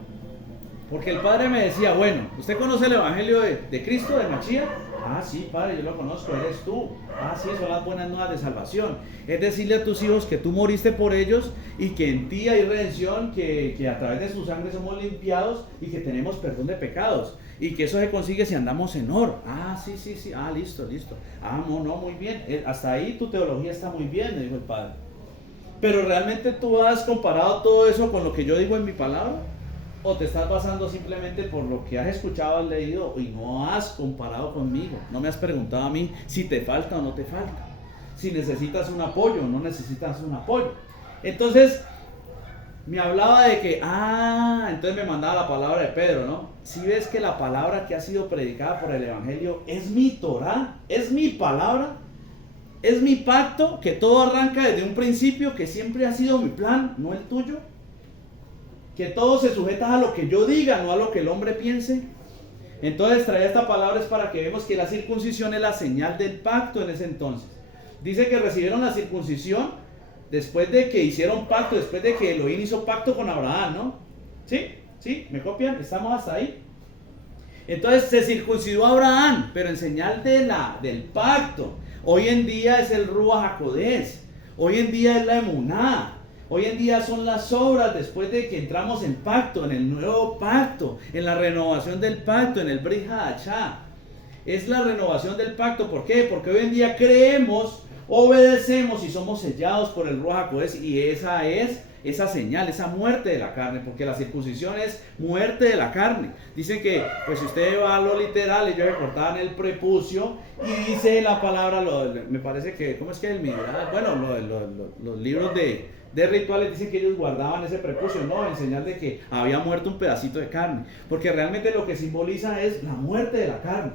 Porque el Padre me decía, bueno, ¿usted conoce el evangelio de Cristo, de Machía? Ah, sí, Padre, yo lo conozco, eres tú. Ah, sí, son las buenas nuevas de salvación. Es decirle a tus hijos que tú moriste por ellos y que en ti hay redención, que a través de su sangre somos limpiados y que tenemos perdón de pecados. Y que eso se consigue si andamos en oro. Ah, sí. Ah, listo. Ah, no, muy bien. Hasta ahí tu teología está muy bien, me dijo el Padre. Pero ¿realmente tú has comparado todo eso con lo que yo digo en mi palabra? ¿O te estás basando simplemente por lo que has escuchado, has leído y no has comparado conmigo? No me has preguntado a mí si te falta o no te falta, si necesitas un apoyo o no necesitas un apoyo. Entonces me hablaba de que, entonces me mandaba la palabra de Pedro, ¿no? Si ves que la palabra que ha sido predicada por el Evangelio es mi Torah, es mi palabra, es mi pacto, que todo arranca desde un principio, que siempre ha sido mi plan, no el tuyo. Que todo se sujeta a lo que yo diga, no a lo que el hombre piense. Entonces traía esta palabra es para que vemos que la circuncisión es la señal del pacto en ese entonces. Dice que recibieron la circuncisión después de que hicieron pacto, después de que Elohim hizo pacto con Abraham, ¿no? ¿Sí? ¿Me copian? ¿Estamos hasta ahí? Entonces se circuncidó a Abraham, pero en señal del pacto. Hoy en día es el Ruach HaKodesh. Hoy en día es la emuná. Hoy en día son las obras después de que entramos en pacto, en el nuevo pacto, en la renovación del pacto, en el Brit Hadashah. Es la renovación del pacto. ¿Por qué? Porque hoy en día creemos, obedecemos y somos sellados por el Ruach HaKodesh. Y esa es esa señal, esa muerte de la carne, porque la circuncisión es muerte de la carne. Dicen que, pues si usted va a lo literal, ellos recortaban el prepucio y dice la palabra, me parece que, ¿cómo es que el Midrash? Bueno, los libros de rituales dicen que ellos guardaban ese prepucio, no, en señal de que había muerto un pedacito de carne, porque realmente lo que simboliza es la muerte de la carne,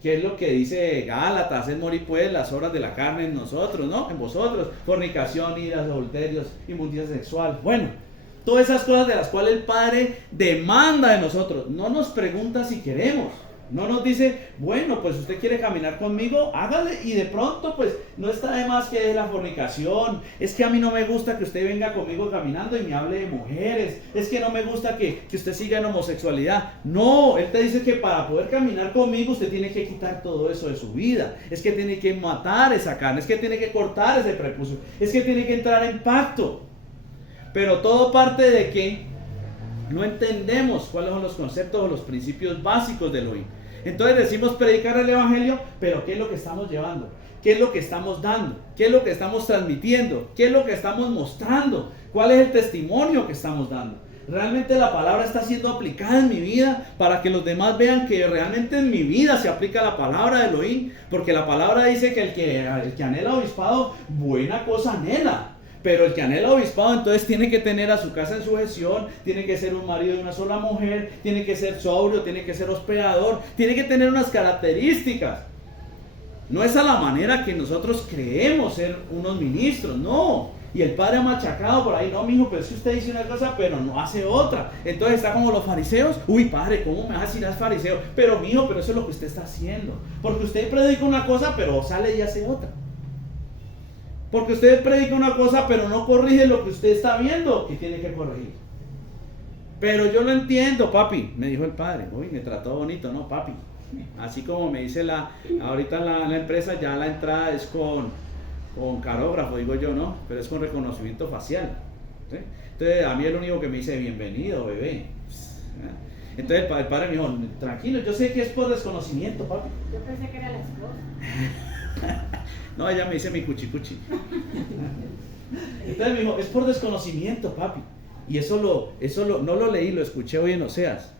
que es lo que dice Gálatas, es morir pues las obras de la carne en nosotros, ¿no? En vosotros, fornicación, iras, adulterios, inmundicia sexual, bueno, todas esas cosas de las cuales el Padre demanda de nosotros, no nos pregunta si queremos, No nos dice, bueno, pues usted quiere caminar conmigo, hágale, y de pronto pues no está de más que es la fornicación, es que a mí no me gusta que usted venga conmigo caminando y me hable de mujeres, es que no me gusta que usted siga en homosexualidad. No, Él te dice que para poder caminar conmigo usted tiene que quitar todo eso de su vida, es que tiene que matar esa carne, es que tiene que cortar ese prepucio, es que tiene que entrar en pacto. Pero todo parte de que no entendemos cuáles son los conceptos o los principios básicos del Elohim. Entonces decimos predicar el Evangelio, pero ¿qué es lo que estamos llevando? ¿Qué es lo que estamos dando? ¿Qué es lo que estamos transmitiendo? ¿Qué es lo que estamos mostrando? ¿Cuál es el testimonio que estamos dando? ¿Realmente la palabra está siendo aplicada en mi vida para que los demás vean que realmente en mi vida se aplica la palabra de Elohim? Porque la palabra dice que el que anhela obispado, buena cosa anhela. Pero el que anhela obispado entonces tiene que tener a su casa en sujeción, tiene que ser un marido de una sola mujer, tiene que ser sobrio, tiene que ser hospedador, tiene que tener unas características. No es a la manera que nosotros creemos ser unos ministros, no. Y el padre ha machacado por ahí, no, mijo, pero es que usted dice una cosa, pero no hace otra. Entonces está como los fariseos. Uy, padre, ¿cómo me vas a decir es fariseo? Pero mijo, pero eso es lo que usted está haciendo. Porque usted predica una cosa, pero sale y hace otra. Porque usted predica una cosa, pero no corrige lo que usted está viendo que tiene que corregir. Pero yo lo entiendo, papi, me dijo el padre. Uy, me trató bonito, ¿no, papi? Así como me dice ahorita la empresa, ya la entrada es con carógrafo, digo yo, ¿no? Pero es con reconocimiento facial, ¿sí? Entonces, a mí el único que me dice, bienvenido, bebé. Entonces el padre me dijo, tranquilo, yo sé que es por desconocimiento, papi. Yo pensé que era la esposa. No, ella me dice mi cuchicuchi. Entonces me dijo, es por desconocimiento, papi. Y eso no lo leí, lo escuché hoy en Oseas.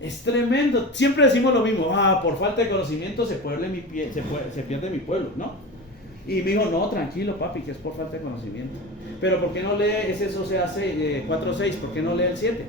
Es tremendo. Siempre decimos lo mismo, por falta de conocimiento se pierde mi pueblo, ¿no? Y me dijo, no, tranquilo, papi, que es por falta de conocimiento. Pero ¿por qué no lee ese Oseas 4:6? ¿Por qué no lee el 7?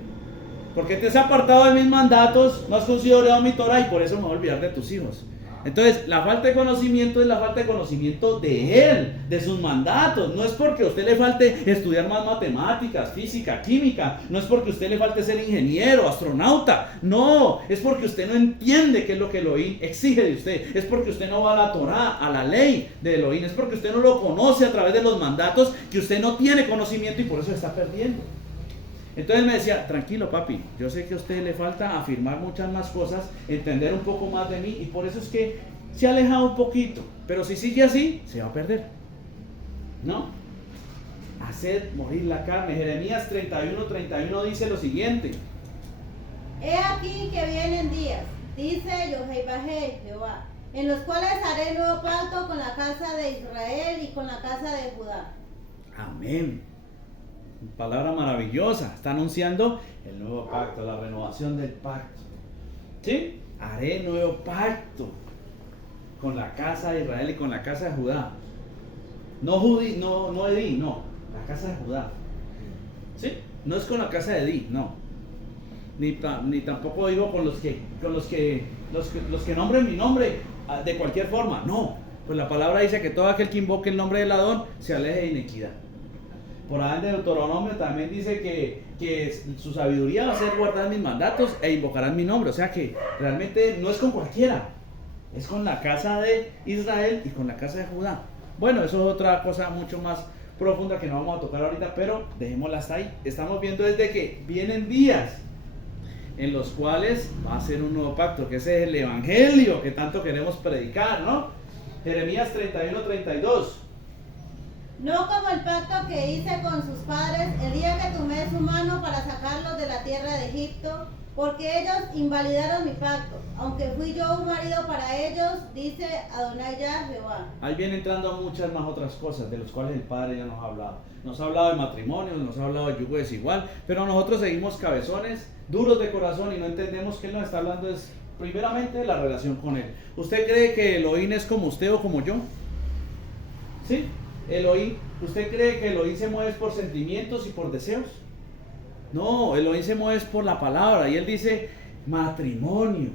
Porque te has apartado de mis mandatos, no has considerado mi Torah y por eso me voy a olvidar de tus hijos. Entonces, la falta de conocimiento es la falta de conocimiento de Él, de sus mandatos. No es porque a usted le falte estudiar más matemáticas, física, química. No es porque a usted le falte ser ingeniero, astronauta. No, es porque usted no entiende qué es lo que Elohim exige de usted. Es porque usted no va a la Torah, a la ley de Elohim. Es porque usted no lo conoce a través de los mandatos, que usted no tiene conocimiento y por eso se está perdiendo. Entonces me decía, tranquilo papi, yo sé que a usted le falta afirmar muchas más cosas, entender un poco más de mí y por eso es que se ha alejado un poquito, pero si sigue así, se va a perder, ¿no? Hacer morir la carne. Jeremías 31:31 dice lo siguiente. He aquí que vienen días, dice Yohei Jehová, en los cuales haré nuevo pacto con la casa de Israel y con la casa de Judá. Amén. Palabra maravillosa, está anunciando el nuevo pacto, la renovación del pacto. ¿Sí? Haré nuevo pacto con la casa de Israel y con la casa de Judá. No Edí, no, la casa de Judá. ¿Sí? No es con la casa de Edí, no. Ni tampoco digo con los que nombren mi nombre de cualquier forma, no. Pues la palabra dice que todo aquel que invoque el nombre del Adón se aleje de iniquidad. Por ahí en Deuteronomio también dice que su sabiduría va a ser guardar mis mandatos e invocarán mi nombre. O sea que realmente no es con cualquiera, es con la casa de Israel y con la casa de Judá. Bueno, eso es otra cosa mucho más profunda que no vamos a tocar ahorita, pero dejémosla hasta ahí. Estamos viendo desde que vienen días en los cuales va a ser un nuevo pacto, que ese es el evangelio que tanto queremos predicar, ¿no? Jeremías 31:32. No como el pacto que hice con sus padres el día que tomé su mano para sacarlos de la tierra de Egipto, porque ellos invalidaron mi pacto, aunque fui yo un marido para ellos, dice Adonai Jehová. Ahí viene entrando muchas más otras cosas de las cuales el Padre ya nos ha hablado. Nos ha hablado de matrimonio, nos ha hablado de yugo desigual, pero nosotros seguimos cabezones, duros de corazón y no entendemos que Él nos está hablando es primeramente de la relación con Él. ¿Usted cree que Elohim es como usted o como yo? ¿Sí? Elohim, ¿usted cree que Elohim se mueve por sentimientos y por deseos? No, Elohim se mueve por la palabra y Él dice matrimonio.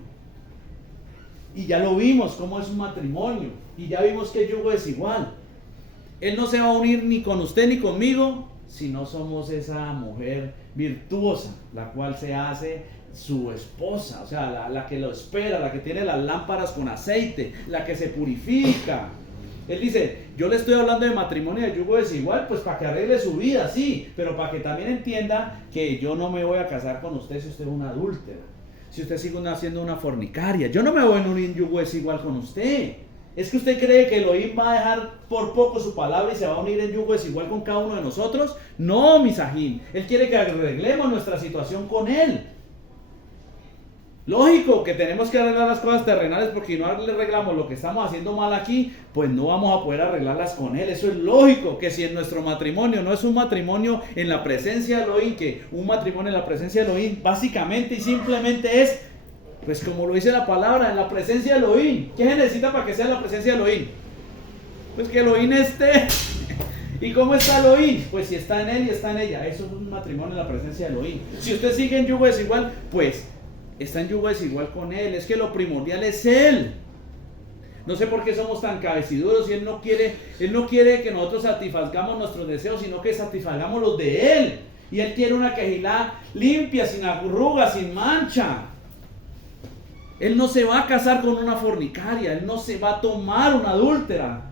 Y ya lo vimos cómo es un matrimonio y ya vimos que el yugo es igual. Él no se va a unir ni con usted ni conmigo si no somos esa mujer virtuosa, la cual se hace su esposa, o sea, la que lo espera, la que tiene las lámparas con aceite, la que se purifica. Él dice, yo le estoy hablando de matrimonio de yugo desigual, pues para que arregle su vida, sí, pero para que también entienda que yo no me voy a casar con usted si usted es una adúltera, si usted sigue siendo una fornicaria. Yo no me voy a unir en yugo desigual con usted. ¿Es que usted cree que Elohim va a dejar por poco su palabra y se va a unir en yugo desigual con cada uno de nosotros? No, mi sajín. Él quiere que arreglemos nuestra situación con él. Lógico que tenemos que arreglar las cosas terrenales, porque si no arreglamos lo que estamos haciendo mal aquí, pues no vamos a poder arreglarlas con él. Eso es lógico, que si en nuestro matrimonio no es un matrimonio en la presencia de Elohim, que un matrimonio en la presencia de Elohim básicamente y simplemente es, pues como lo dice la palabra, en la presencia de Elohim. ¿Qué se necesita para que sea la presencia de Elohim? Pues que Elohim esté. ¿Y cómo está Elohim? Pues si está en él y está en ella. Eso es un matrimonio en la presencia de Elohim. Si usted sigue en yugo desigual, pues está en yugo desigual con él. Es que lo primordial es él. No sé por qué somos tan cabeciduros y él no quiere que nosotros satisfagamos nuestros deseos, sino que satisfagamos los de él. Y él quiere una quejilá limpia, sin arrugas, sin mancha. Él no se va a casar con una fornicaria, él no se va a tomar una adúltera.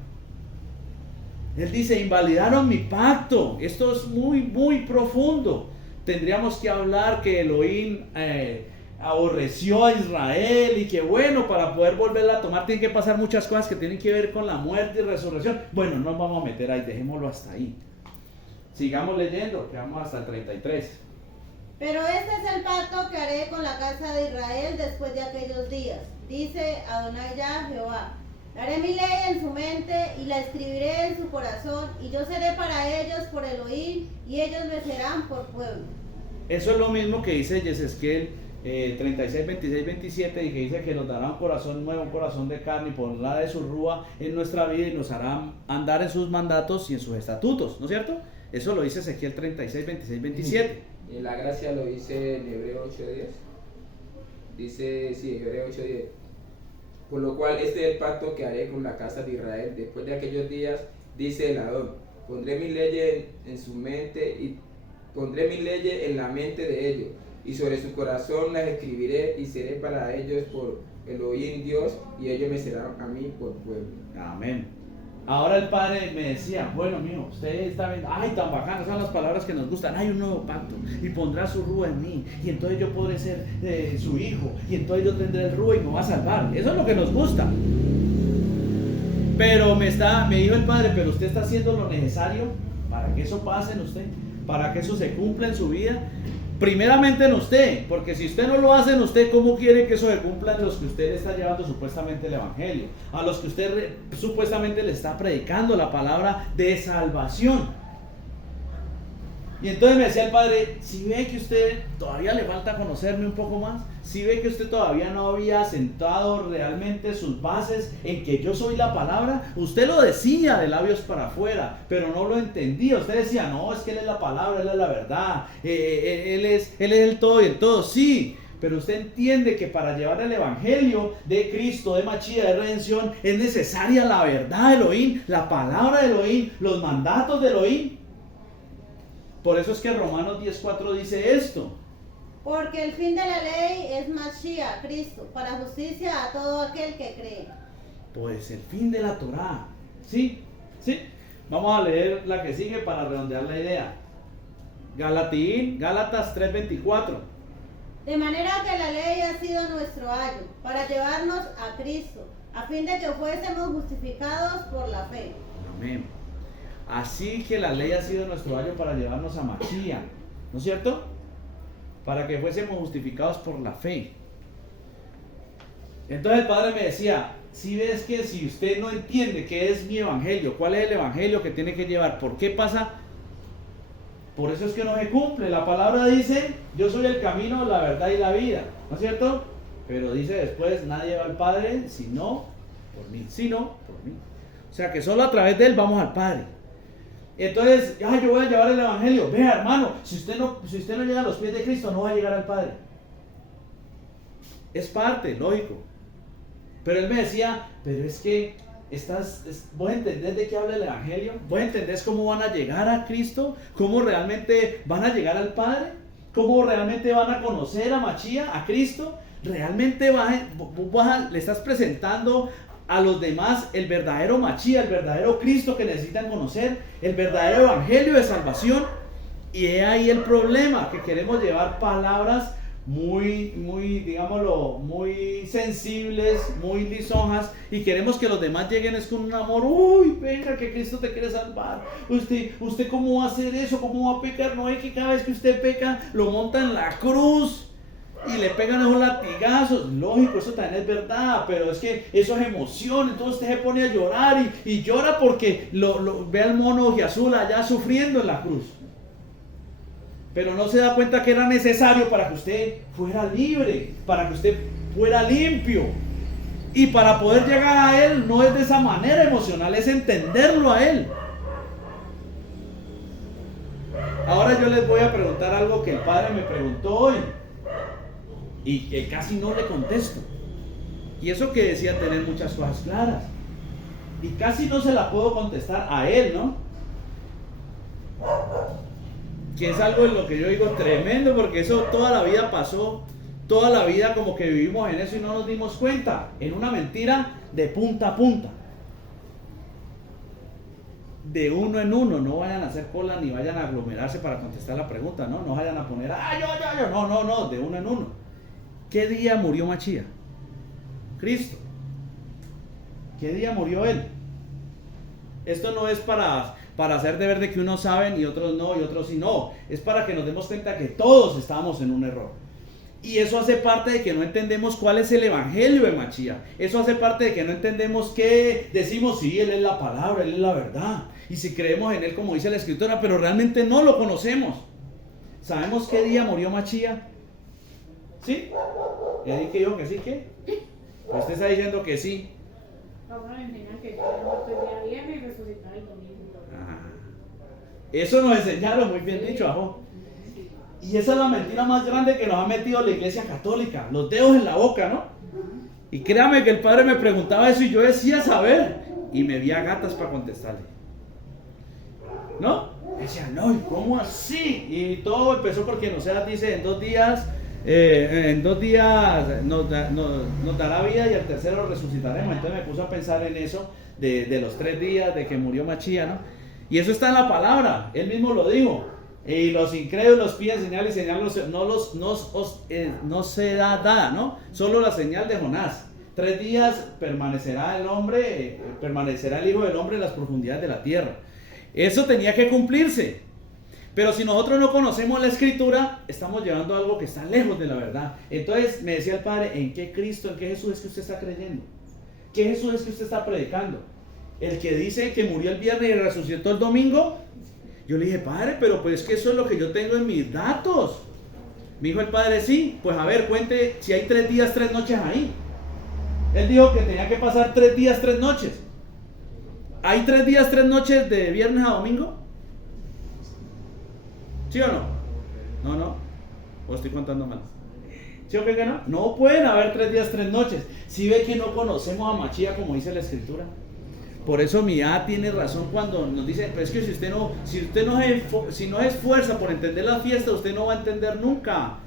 Él dice, invalidaron mi pacto. Esto es muy, muy profundo. Tendríamos que hablar que Elohim aborreció a Israel y que bueno, para poder volverla a tomar tienen que pasar muchas cosas que tienen que ver con la muerte y resurrección. Bueno, no nos vamos a meter ahí, dejémoslo hasta ahí. Sigamos leyendo, que vamos hasta el 33. Pero este es el pacto que haré con la casa de Israel después de aquellos días, dice Adonai Yah Jehová. Haré mi ley en su mente y la escribiré en su corazón, y yo seré para ellos por Elohim, y ellos me serán por pueblo. Eso es lo mismo que dice Yesesquiel 36, 26, 27, y que dice que nos dará un corazón nuevo, un corazón de carne, y pondrá de su rúa en nuestra vida y nos hará andar en sus mandatos y en sus estatutos, ¿no es cierto? Eso lo dice Ezequiel 36, 26, 27. Y la gracia lo dice en Hebreo 8:10. Dice, sí, Hebreo 8:10. Por lo cual este es el pacto que haré con la casa de Israel después de aquellos días, dice el Adón. Pondré mis leyes en su mente y pondré mis leyes en la mente de ellos, y sobre su corazón las escribiré, y seré para ellos por Elohim Dios, y ellos me serán a mí por pueblo. Amén. Ahora el padre me decía, bueno, mijo, usted está viendo, ay, tan bacanas son las palabras que nos gustan, hay un nuevo pacto, y pondrá su rúa en mí, y entonces yo podré ser su hijo, y entonces yo tendré el rúa y me va a salvar. Eso es lo que nos gusta. Pero me dijo el padre, pero usted está haciendo lo necesario para que eso pase en usted, para que eso se cumpla en su vida. Primeramente en usted, porque si usted no lo hace en usted, ¿cómo quiere que eso se cumpla en los que usted le está llevando supuestamente el evangelio? A los que usted supuestamente le está predicando la palabra de salvación. Y entonces me decía el padre, si ve que usted todavía le falta conocerme un poco más, si ve que usted todavía no había sentado realmente sus bases en que yo soy la palabra, usted lo decía de labios para afuera, pero no lo entendía. Usted decía, no, es que Él es la palabra, Él es la verdad, Él es el todo y el todo, sí. Pero usted entiende que para llevar el evangelio de Cristo, de Machía, de redención, es necesaria la verdad de Elohim, la palabra de Elohim, los mandatos de Elohim. Por eso es que Romanos 10:4 dice esto. Porque el fin de la ley es Mashiach, Cristo, para justicia a todo aquel que cree. Pues el fin de la Torá. ¿Sí? ¿Sí? Vamos a leer la que sigue para redondear la idea. Gálatas 3:24. De manera que la ley ha sido nuestro ayo, para llevarnos a Cristo, a fin de que fuésemos justificados por la fe. Amén. Así que la ley ha sido nuestro ayo para llevarnos a Mashiach, ¿no es cierto? Para que fuésemos justificados por la fe. Entonces el padre me decía, si ves que si usted no entiende qué es mi evangelio, cuál es el evangelio que tiene que llevar, ¿por qué pasa? Por eso es que no se cumple. La palabra dice, yo soy el camino, la verdad y la vida, ¿no es cierto? Pero dice después, nadie va al Padre sino por mí, sino por mí. O sea que solo a través de él vamos al Padre. Entonces, yo voy a llevar el evangelio. Vea, hermano, si usted no llega a los pies de Cristo, no va a llegar al Padre. Es parte, lógico. Pero él me decía, pero es que ¿vos entendés de qué habla el evangelio? ¿Vos entendés cómo van a llegar a Cristo? ¿Cómo realmente van a llegar al Padre? cómo realmente van a conocer a Mashiach, a Cristo. Realmente le estás presentando a los demás el verdadero Mashiach, el verdadero Cristo que necesitan conocer, el verdadero evangelio de salvación. Y es ahí el problema, que queremos llevar palabras muy, digámoslo, muy sensibles, muy lisonjas, y queremos que los demás lleguen es con un amor. Uy, venga, que Cristo te quiere salvar. Usted ¿cómo va a hacer eso? ¿Cómo va a pecar? No es que cada vez que usted peca lo monta en la cruz y le pegan esos latigazos. Lógico, eso también es verdad, pero es que eso es emoción. Entonces usted se pone a llorar y llora porque ve al mono ojiazul allá sufriendo en la cruz. Pero no se da cuenta que era necesario para que usted fuera libre, para que usted fuera limpio. Y para poder llegar a Él no es de esa manera emocional, es entenderlo a Él. Ahora yo les voy a preguntar algo que el Padre me preguntó hoy y que casi no le contesto. Y eso que decía tener muchas cosas claras. Y casi no se la puedo contestar a Él, ¿no? Que es algo en lo que yo digo tremendo, porque eso toda la vida pasó, toda la vida como que vivimos en eso y no nos dimos cuenta, en una mentira de punta a punta, de uno en uno. No vayan a hacer cola ni vayan a aglomerarse para contestar la pregunta, no vayan a poner, yo, no, de uno en uno. ¿Qué día murió Mashiach? Cristo. ¿Qué día murió Él? Esto no es para hacer de ver de que unos saben y otros no, y otros sí no. Es para que nos demos cuenta que todos estamos en un error. Y eso hace parte de que no entendemos cuál es el evangelio de Mashiach. Eso hace parte de que no entendemos qué decimos. Sí, Él es la palabra, Él es la verdad. Y si creemos en Él como dice la Escritura, pero realmente no lo conocemos. ¿Sabemos qué día murió Mashiach? ¿Sí? ¿Ya dije yo que sí? ¿Qué? Pues usted está diciendo que sí. Vamos a enseñar que estaba muerto el día viernes y resucitar el domingo. Eso nos enseñaron, muy bien dicho, ajo. Y esa es la mentira más grande que nos ha metido la Iglesia Católica, los dedos en la boca, ¿no? Y créame que el Padre me preguntaba eso y yo decía saber, y me vi a gatas para contestarle, ¿no? Decía, no, ¿cómo así? Y todo empezó porque Oseas dice, en 2 días nos dará vida y al tercero resucitaremos. Entonces me puse a pensar en eso de los 3 días de que murió Mashiach, ¿no? Y eso está en la palabra, Él mismo lo dijo. Y los incrédulos piden señal y señal no se da dada, ¿no? Solo la señal de Jonás. 3 días permanecerá el Hijo del Hombre en las profundidades de la tierra. Eso tenía que cumplirse. Pero si nosotros no conocemos la Escritura, estamos llevando algo que está lejos de la verdad. Entonces me decía el Padre, ¿en qué Cristo, en qué Jesús es que usted está creyendo? ¿Qué Jesús es que usted está predicando? ¿El que dice que murió el viernes y resucitó el domingo? Yo le dije, Padre, pero pues que eso es lo que yo tengo en mis datos. Me dijo el Padre, sí, pues a ver, cuente si hay 3 días, 3 noches ahí. Él dijo que tenía que pasar 3 días, 3 noches. ¿Hay 3 días, 3 noches de viernes a domingo? ¿Sí o no? No. ¿O estoy contando mal? ¿Sí o que no? No pueden haber 3 días, 3 noches. Si ve que no conocemos a Mashiach como dice la Escritura. Por eso mi A tiene razón cuando nos dice, pero es que si no se esfuerza por entender la fiesta, usted no va a entender nunca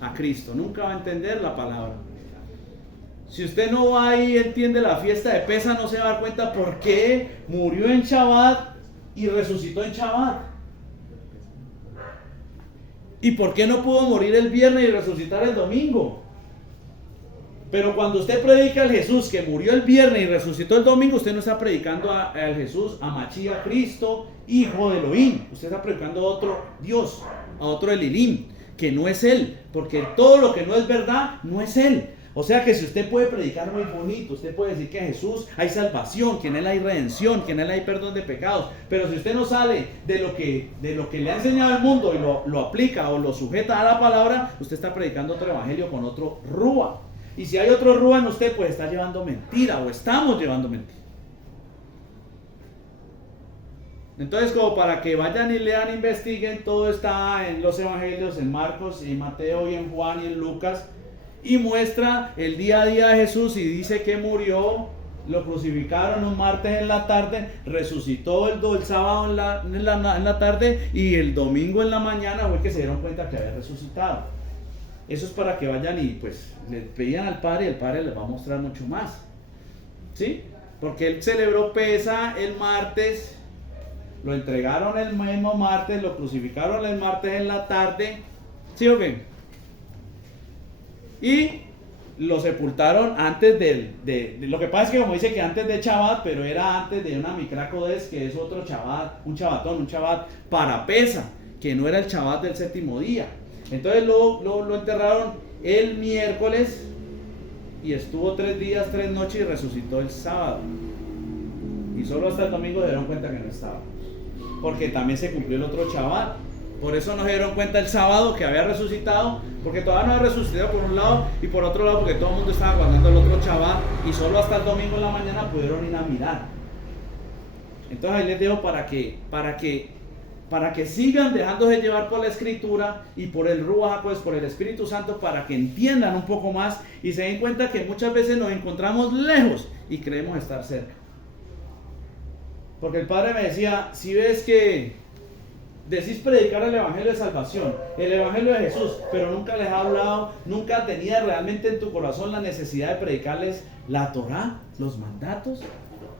a Cristo, nunca va a entender la palabra. Si usted no va y entiende la fiesta de Pesa, no se va a dar cuenta por qué murió en Shabbat y resucitó en Shabbat. ¿Y por qué no pudo morir el viernes y resucitar el domingo? Pero cuando usted predica al Jesús que murió el viernes y resucitó el domingo, usted no está predicando al Jesús, a Mashiach, Cristo, Hijo de Elohim. Usted está predicando a otro Dios, a otro Elilim, que no es Él. Porque todo lo que no es verdad, no es Él. O sea que si usted puede predicar muy bonito, usted puede decir que en Jesús hay salvación, que en Él hay redención, que en Él hay perdón de pecados. Pero si usted no sale de lo que le ha enseñado el mundo y lo aplica o lo sujeta a la palabra, usted está predicando otro evangelio con otro rúa. Y si hay otro rúa en usted, pues está llevando mentira o estamos llevando mentira. Entonces, como para que vayan y lean, investiguen, todo está en los evangelios, en Marcos, en Mateo y en Juan y en Lucas. Y muestra el día a día de Jesús y dice que murió lo crucificaron un martes en la tarde, resucitó el sábado en la tarde, y el domingo en la mañana fue que se dieron cuenta que había resucitado. Eso es para que vayan y pues le pedían al Padre, y el Padre les va a mostrar mucho más, ¿sí? Porque él celebró Pesa el martes, lo entregaron el mismo martes, lo crucificaron el martes en la tarde, ¿sí o qué? Y lo sepultaron antes lo que pasa es que como dice que antes de Shabbat, pero era antes de una Mikra Kodesh, que es otro Shabbat, un Shabbat para Pesa, que no era el Shabbat del séptimo día. Entonces lo enterraron el miércoles y estuvo 3 días, 3 noches y resucitó el sábado. Y solo hasta el domingo se dieron cuenta que no estaba, porque también se cumplió el otro Shabbat. Por eso no se dieron cuenta el sábado que había resucitado, porque todavía no había resucitado por un lado, y por otro lado porque todo el mundo estaba guardando el otro Shabbat, y solo hasta el domingo en la mañana pudieron ir a mirar. Entonces ahí les dejo para que sigan dejándose llevar por la Escritura y por el Ruach, pues por el Espíritu Santo, para que entiendan un poco más y se den cuenta que muchas veces nos encontramos lejos y creemos estar cerca. Porque el Padre me decía, si ves que decís predicar el Evangelio de salvación, el Evangelio de Jesús, pero nunca les ha hablado, nunca tenías realmente en tu corazón la necesidad de predicarles la Torá, los mandatos.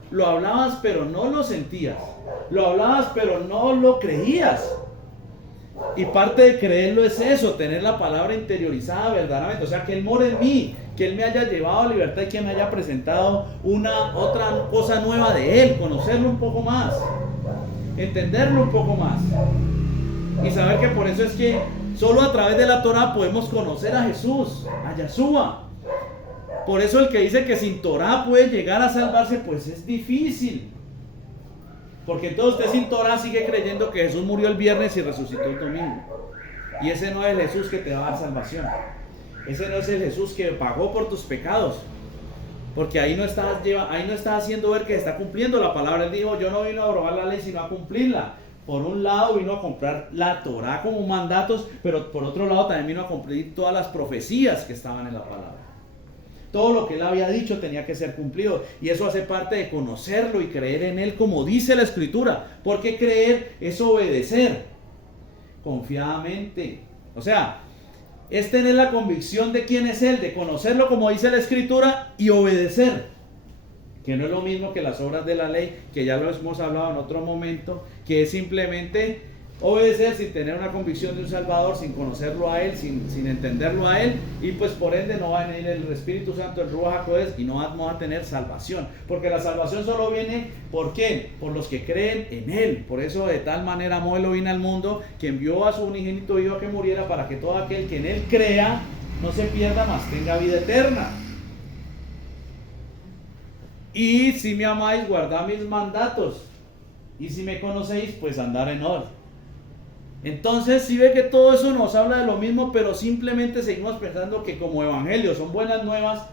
Lo hablabas pero no lo sentías, lo hablabas pero no lo creías. Y parte de creerlo es eso, tener la palabra interiorizada verdaderamente, o sea, que Él more en mí, que Él me haya llevado a libertad y que me haya presentado otra cosa nueva de Él, conocerlo un poco más, entenderlo un poco más, y saber que por eso es que solo a través de la Torá podemos conocer a Jesús, a Yahshua. Por eso el que dice que sin Torá puede llegar a salvarse, pues es difícil. Porque entonces usted sin Torá sigue creyendo que Jesús murió el viernes y resucitó el domingo. Y ese no es el Jesús que te va a dar salvación. Ese no es el Jesús que pagó por tus pecados. Porque ahí no estás haciendo ver que está cumpliendo la palabra. Él dijo, yo no vino a aprobar la ley sino a cumplirla. Por un lado vino a comprar la Torá como mandatos, pero por otro lado también vino a cumplir todas las profecías que estaban en la palabra. Todo lo que Él había dicho tenía que ser cumplido, y eso hace parte de conocerlo y creer en Él como dice la Escritura, porque creer es obedecer confiadamente. O sea, es tener la convicción de quién es Él, de conocerlo como dice la Escritura y obedecer, que no es lo mismo que las obras de la ley, que ya lo hemos hablado en otro momento, que es simplemente obedecer sin tener una convicción de un Salvador, sin conocerlo a Él, sin entenderlo a Él, y pues por ende no va a venir el Espíritu Santo, el Ruach HaKodesh, y no vamos a tener salvación, porque la salvación solo viene, ¿por qué? Por los que creen en Él. Por eso de tal manera amó Elohim al mundo, que envió a su unigénito Hijo a que muriera, para que todo aquel que en Él crea no se pierda, mas tenga vida eterna. Y si me amáis, guardad mis mandatos, y si me conocéis, pues andar en orden. Entonces, si ve que todo eso nos habla de lo mismo, pero simplemente seguimos pensando que como evangelio son buenas nuevas,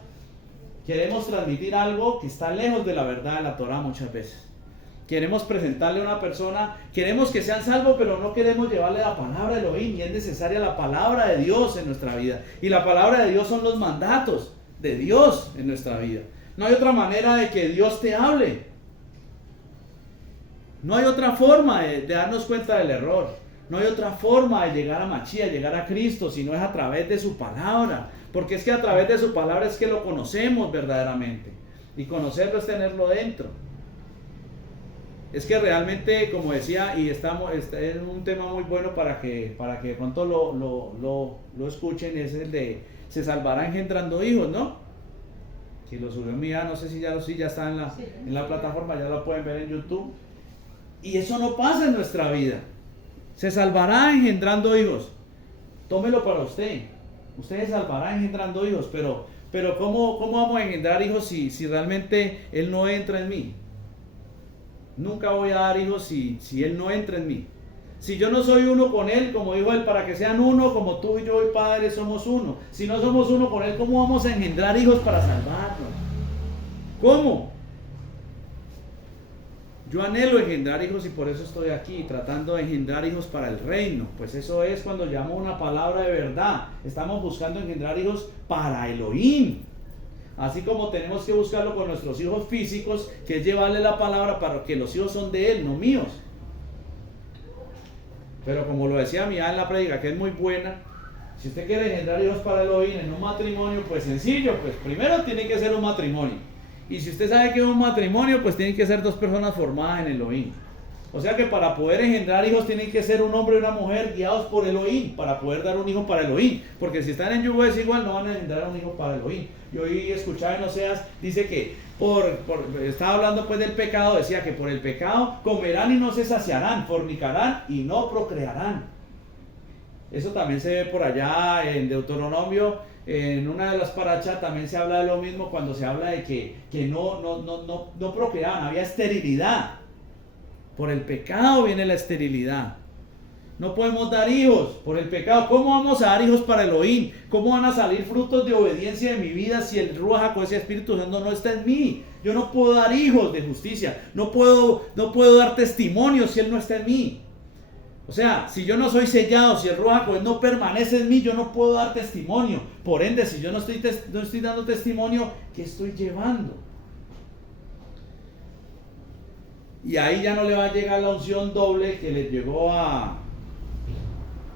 queremos transmitir algo que está lejos de la verdad de la Torá muchas veces. Queremos presentarle a una persona, queremos que sean salvos, pero no queremos llevarle la palabra de Elohim, y es necesaria la palabra de Dios en nuestra vida. Y la palabra de Dios son los mandatos de Dios en nuestra vida. No hay otra manera de que Dios te hable. No hay otra forma de darnos cuenta del error. No hay otra forma de llegar a Mashiach, llegar a Cristo, si no es a través de su palabra. Porque es que a través de su palabra es que lo conocemos verdaderamente. Y conocerlo es tenerlo dentro. Es que realmente, como decía, y es un tema muy bueno para que de pronto lo escuchen, es el de se salvará engendrando hijos, ¿no? Que lo subió Mía, no sé si ya está en la plataforma, ya lo pueden ver en YouTube. Y eso no pasa en nuestra vida. Se salvará engendrando hijos. Tómelo para usted. Usted se salvará engendrando hijos, pero ¿cómo vamos a engendrar hijos si realmente Él no entra en mí? Nunca voy a dar hijos si Él no entra en mí. Si yo no soy uno con Él, como dijo Él, para que sean uno, como tú y yo y Padre somos uno. Si no somos uno con Él, ¿cómo vamos a engendrar hijos para salvarnos? ¿Cómo? Yo anhelo engendrar hijos y por eso estoy aquí, tratando de engendrar hijos para el reino. Pues eso es cuando llamo una palabra de verdad. Estamos buscando engendrar hijos para Elohim. Así como tenemos que buscarlo con nuestros hijos físicos, que es llevarle la palabra para que los hijos son de Él, no míos. Pero como lo decía mi en la prédica, que es muy buena, si usted quiere engendrar hijos para Elohim en un matrimonio, pues sencillo, pues primero tiene que ser un matrimonio. Y si usted sabe que es un matrimonio, pues tienen que ser dos personas formadas en Elohim. O sea que para poder engendrar hijos tienen que ser un hombre y una mujer guiados por Elohim, para poder dar un hijo para Elohim. Porque si están en yugo desigual no van a engendrar un hijo para Elohim. Y hoy escuchaba en Oseas, dice que estaba hablando pues del pecado, decía que por el pecado comerán y no se saciarán, fornicarán y no procrearán. Eso también se ve por allá en Deuteronomio, en una de las parachas también se habla de lo mismo cuando se habla de que no procreaban, había esterilidad. Por el pecado viene la esterilidad. No podemos dar hijos por el pecado. ¿Cómo vamos a dar hijos para Elohim? ¿Cómo van a salir frutos de obediencia en mi vida si el Ruach HaKodesh, ese Espíritu Santo, no está en mí? Yo no puedo dar hijos de justicia. No puedo dar testimonio si Él no está en mí. O sea, si yo no soy sellado, si el Ruach HaKodesh no permanece en mí, yo no puedo dar testimonio. Por ende, si yo no estoy dando testimonio, ¿qué estoy llevando? Y ahí ya no le va a llegar la unción doble que le llegó a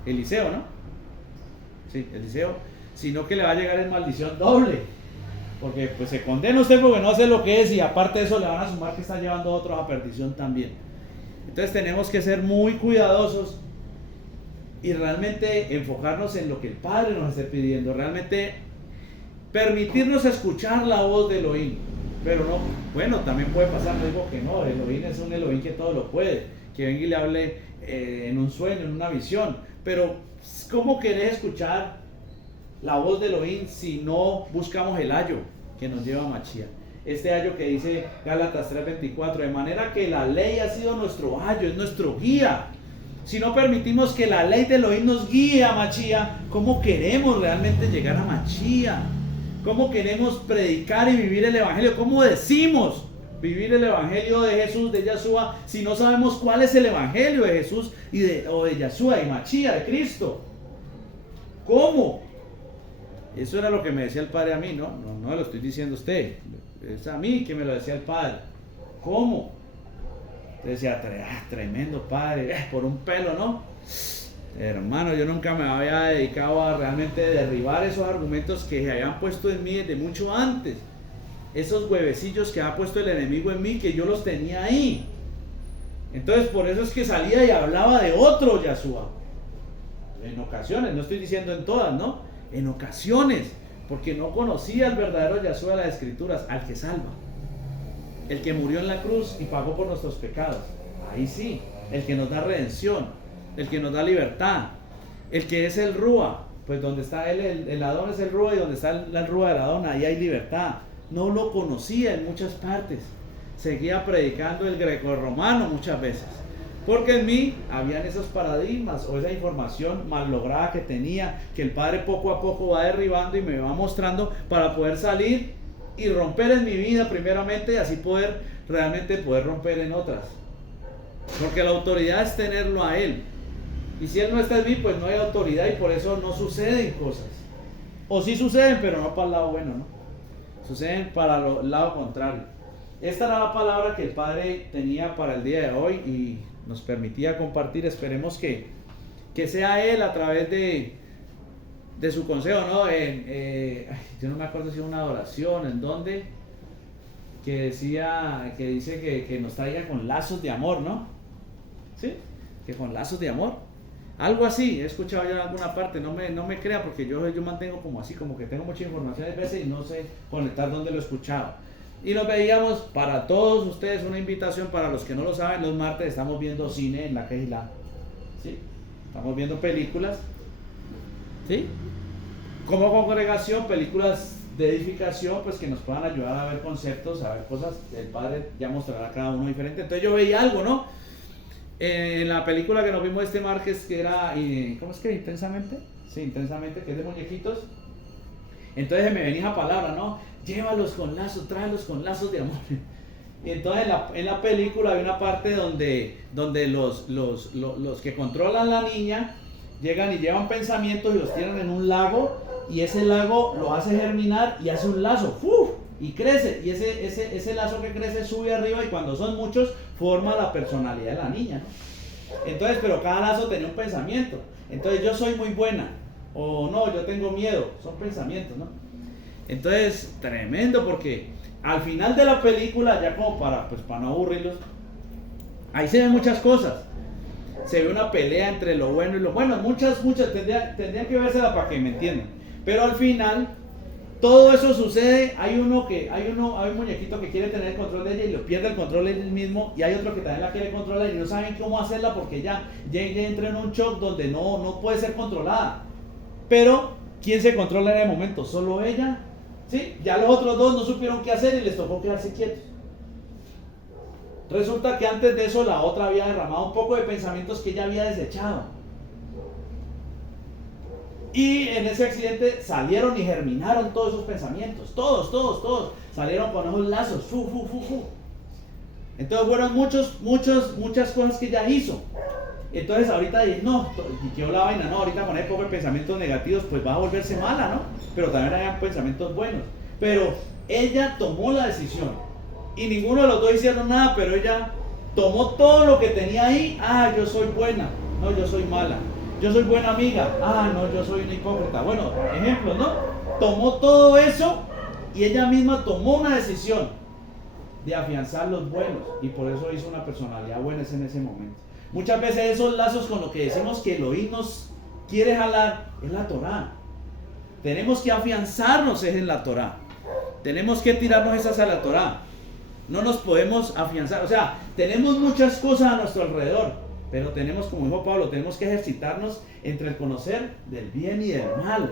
Eliseo, ¿no? Sí, Eliseo. Sino que le va a llegar en maldición doble. Porque pues se condena usted porque no sé lo que es, y aparte de eso le van a sumar que está llevando a otros a perdición también. Entonces tenemos que ser muy cuidadosos y realmente enfocarnos en lo que el Padre nos esté pidiendo. Realmente permitirnos escuchar la voz de Elohim. Pero no, bueno, también puede pasar, no digo que no, Elohim es un Elohim que todo lo puede, que venga y le hable en un sueño, en una visión, pero ¿cómo querés escuchar la voz de Elohim si no buscamos el ayo que nos lleva a Mashiach? Este ayo que dice Gálatas 3:24, de manera que la ley ha sido nuestro ayo, es nuestro guía. Si no permitimos que la ley de Elohim nos guíe a Mashiach, ¿cómo queremos realmente llegar a Mashiach? ¿Cómo queremos predicar y vivir el Evangelio? ¿Cómo decimos vivir el Evangelio de Jesús, de Yahshua, si no sabemos cuál es el Evangelio de Jesús o de Yahshua, y Mashiach, de Cristo? ¿Cómo? Eso era lo que me decía el Padre a mí, no lo estoy diciendo a usted, es a mí que me lo decía el Padre. ¿Cómo? Decía, tremendo Padre, por un pelo, ¿no? Hermano, yo nunca me había dedicado a realmente derribar esos argumentos que se habían puesto en mí desde mucho antes. Esos huevecillos que ha puesto el enemigo en mí, que yo los tenía ahí. Entonces por eso es que salía y hablaba de otro Yahshua. En ocasiones, no estoy diciendo en todas, ¿no? En ocasiones, porque no conocía al verdadero Yahshua de las Escrituras, al que salva. El que murió en la cruz y pagó por nuestros pecados. Ahí sí, el que nos da redención. El que nos da libertad, el que es el Rúa, pues donde está él, el Adón es el Rúa, y donde está el Rúa del Adón, ahí hay libertad. No lo conocía en muchas partes, seguía predicando el greco-romano muchas veces, porque en mí habían esos paradigmas o esa información mal lograda que tenía, que el Padre poco a poco va derribando y me va mostrando para poder salir y romper en mi vida primeramente, y así poder realmente romper en otras, porque la autoridad es tenerlo a Él. Y si Él no está en mí, pues no hay autoridad, y por eso no suceden cosas. O sí suceden, pero no para el lado bueno, ¿no? Suceden para el lado contrario. Esta era la palabra que el Padre tenía para el día de hoy y nos permitía compartir. Esperemos que sea Él a través de su consejo, ¿no? Yo no me acuerdo si era una adoración, en dónde, que dice que nos traiga con lazos de amor, ¿no? ¿Sí? Que con lazos de amor. Algo así, he escuchado ya en alguna parte, no me crea, porque yo mantengo como así, como que tengo mucha información a veces y no sé conectar dónde lo he escuchado. Y nos veíamos, para todos ustedes, una invitación para los que no lo saben, los martes estamos viendo cine en la Kehilá, ¿sí? Estamos viendo películas, ¿sí? Como congregación, películas de edificación, pues que nos puedan ayudar a ver conceptos, a ver cosas, el Padre ya mostrará cada uno diferente. Entonces yo veía algo, ¿no? En la película que nos vimos este martes, que era, ¿cómo es que? ¿Intensamente? Sí, Intensamente, que es de muñequitos. Entonces me venía esa palabra, ¿no? Llévalos con lazos, tráelos con lazos de amor. Y entonces en la película hay una parte donde los que controlan la niña llegan y llevan pensamientos y los tiran en un lago, y ese lago lo hace germinar y hace un lazo. ¡Uf! y crece, y ese lazo que crece sube arriba, y cuando son muchos forma la personalidad de la niña, ¿no? Entonces, pero cada lazo tenía un pensamiento. Entonces, yo soy muy buena, o no, yo tengo miedo, son pensamientos, ¿no? Entonces, tremendo, porque al final de la película, ya como para no aburrirlos, ahí se ven muchas cosas. Se ve una pelea entre lo bueno y lo bueno, muchas, tendrían que vérsela para que me entiendan. Pero al final, todo eso sucede. Hay un muñequito que quiere tener el control de ella y lo pierde el control él mismo, y hay otro que también la quiere controlar y no saben cómo hacerla, porque ya entra en un shock donde no puede ser controlada. Pero, ¿quién se controla en el momento? Solo ella, ¿sí? Ya los otros dos no supieron qué hacer y les tocó quedarse quietos. Resulta que antes de eso la otra había derramado un poco de pensamientos que ella había desechado. Y en ese accidente salieron y germinaron todos esos pensamientos. Todos. Salieron con esos lazos. Entonces fueron muchas cosas que ella hizo. Entonces ahorita dije, no, y quedó la vaina, no, ahorita poner poco de pensamientos negativos, pues va a volverse mala, ¿no? Pero también hay pensamientos buenos. Pero ella tomó la decisión. Y ninguno de los dos hicieron nada, pero ella tomó todo lo que tenía ahí. Ah, yo soy buena, no, yo soy mala. Yo soy buena amiga, ah, no, yo soy una hipócrita. Bueno, ejemplo, ¿no? Tomó todo eso y ella misma tomó una decisión de afianzar los buenos, y por eso hizo una personalidad buena en ese momento. Muchas veces esos lazos con lo que decimos que Elohim nos quiere jalar es la Torá. Tenemos que afianzarnos en la Torá. Tenemos que tirarnos esas a la Torá. No nos podemos afianzar, o sea, tenemos muchas cosas a nuestro alrededor, pero tenemos, como dijo Pablo, tenemos que ejercitarnos entre el conocer del bien y del mal,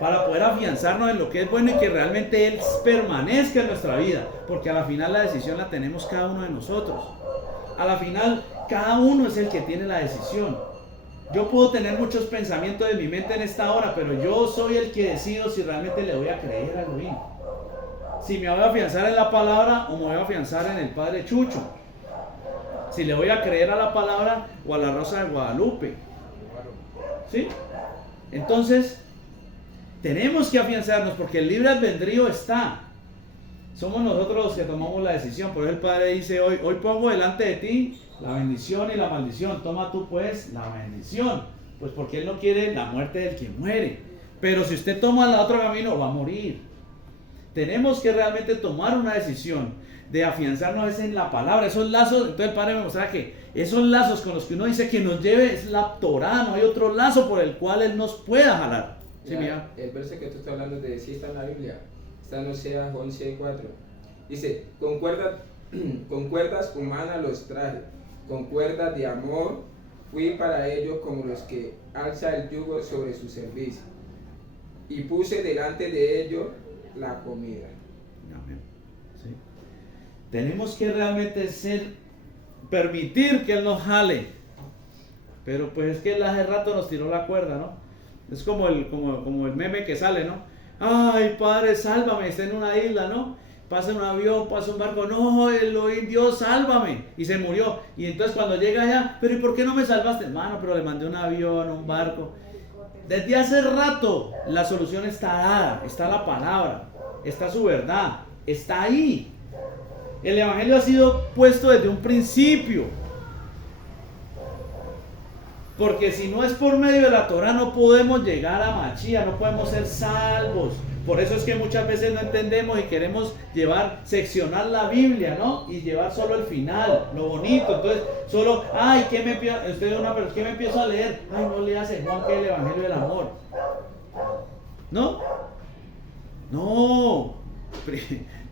para poder afianzarnos en lo que es bueno y que realmente Él permanezca en nuestra vida, porque a la final la decisión la tenemos cada uno de nosotros. A la final, cada uno es el que tiene la decisión. Yo puedo tener muchos pensamientos en mi mente en esta hora, pero yo soy el que decido si realmente le voy a creer a Elohim. Si me voy a afianzar en la palabra o me voy a afianzar en el Padre Chucho. Si le voy a creer a la palabra o a la Rosa de Guadalupe. ¿Sí? Entonces, tenemos que afianzarnos, porque el libre albedrío está. Somos nosotros los que tomamos la decisión. Por eso el Padre dice, hoy pongo delante de ti la bendición y la maldición. Toma tú pues la bendición. Pues porque Él no quiere la muerte del que muere. Pero si usted toma el otro camino, va a morir. Tenemos que realmente tomar una decisión de afianzarnos en la palabra. Esos lazos, entonces el Padre me mostraba que esos lazos con los que uno dice que nos lleve es la Torá. No hay otro lazo por el cual Él nos pueda jalar. ¿Sí, mira? El verso que tú estás hablando de sí está en la Biblia. Está en Oseas 11:4. Dice, con cuerdas humanas los traje, con cuerdas de amor fui para ellos como los que alza el yugo sobre su servicio. Y puse delante de ellos la comida. Amén. ¿Sí? Tenemos que realmente permitir que Él nos jale. Pero pues es que Él hace rato nos tiró la cuerda, ¿no? Es como el meme que sale, ¿no? Ay, Padre, sálvame, está en una isla, ¿no? Pasa un avión, pasa un barco, no, Elohim, Dios, sálvame. Y se murió. Y entonces cuando llega allá, pero ¿y por qué no me salvaste? Hermano, pero le mandé un avión, un barco. Desde hace rato la solución está dada, está la palabra, está su verdad, está ahí. El evangelio ha sido puesto desde un principio. Porque si no es por medio de la Torá no podemos llegar a Mashiach, no podemos ser salvos. Por eso es que muchas veces no entendemos y queremos seccionar la Biblia, ¿no? Y llevar solo el final, lo bonito. Entonces, solo, ay, ¿qué me empiezo a leer? Ay, no leas en Juan, que es el Evangelio del Amor. ¿No? No.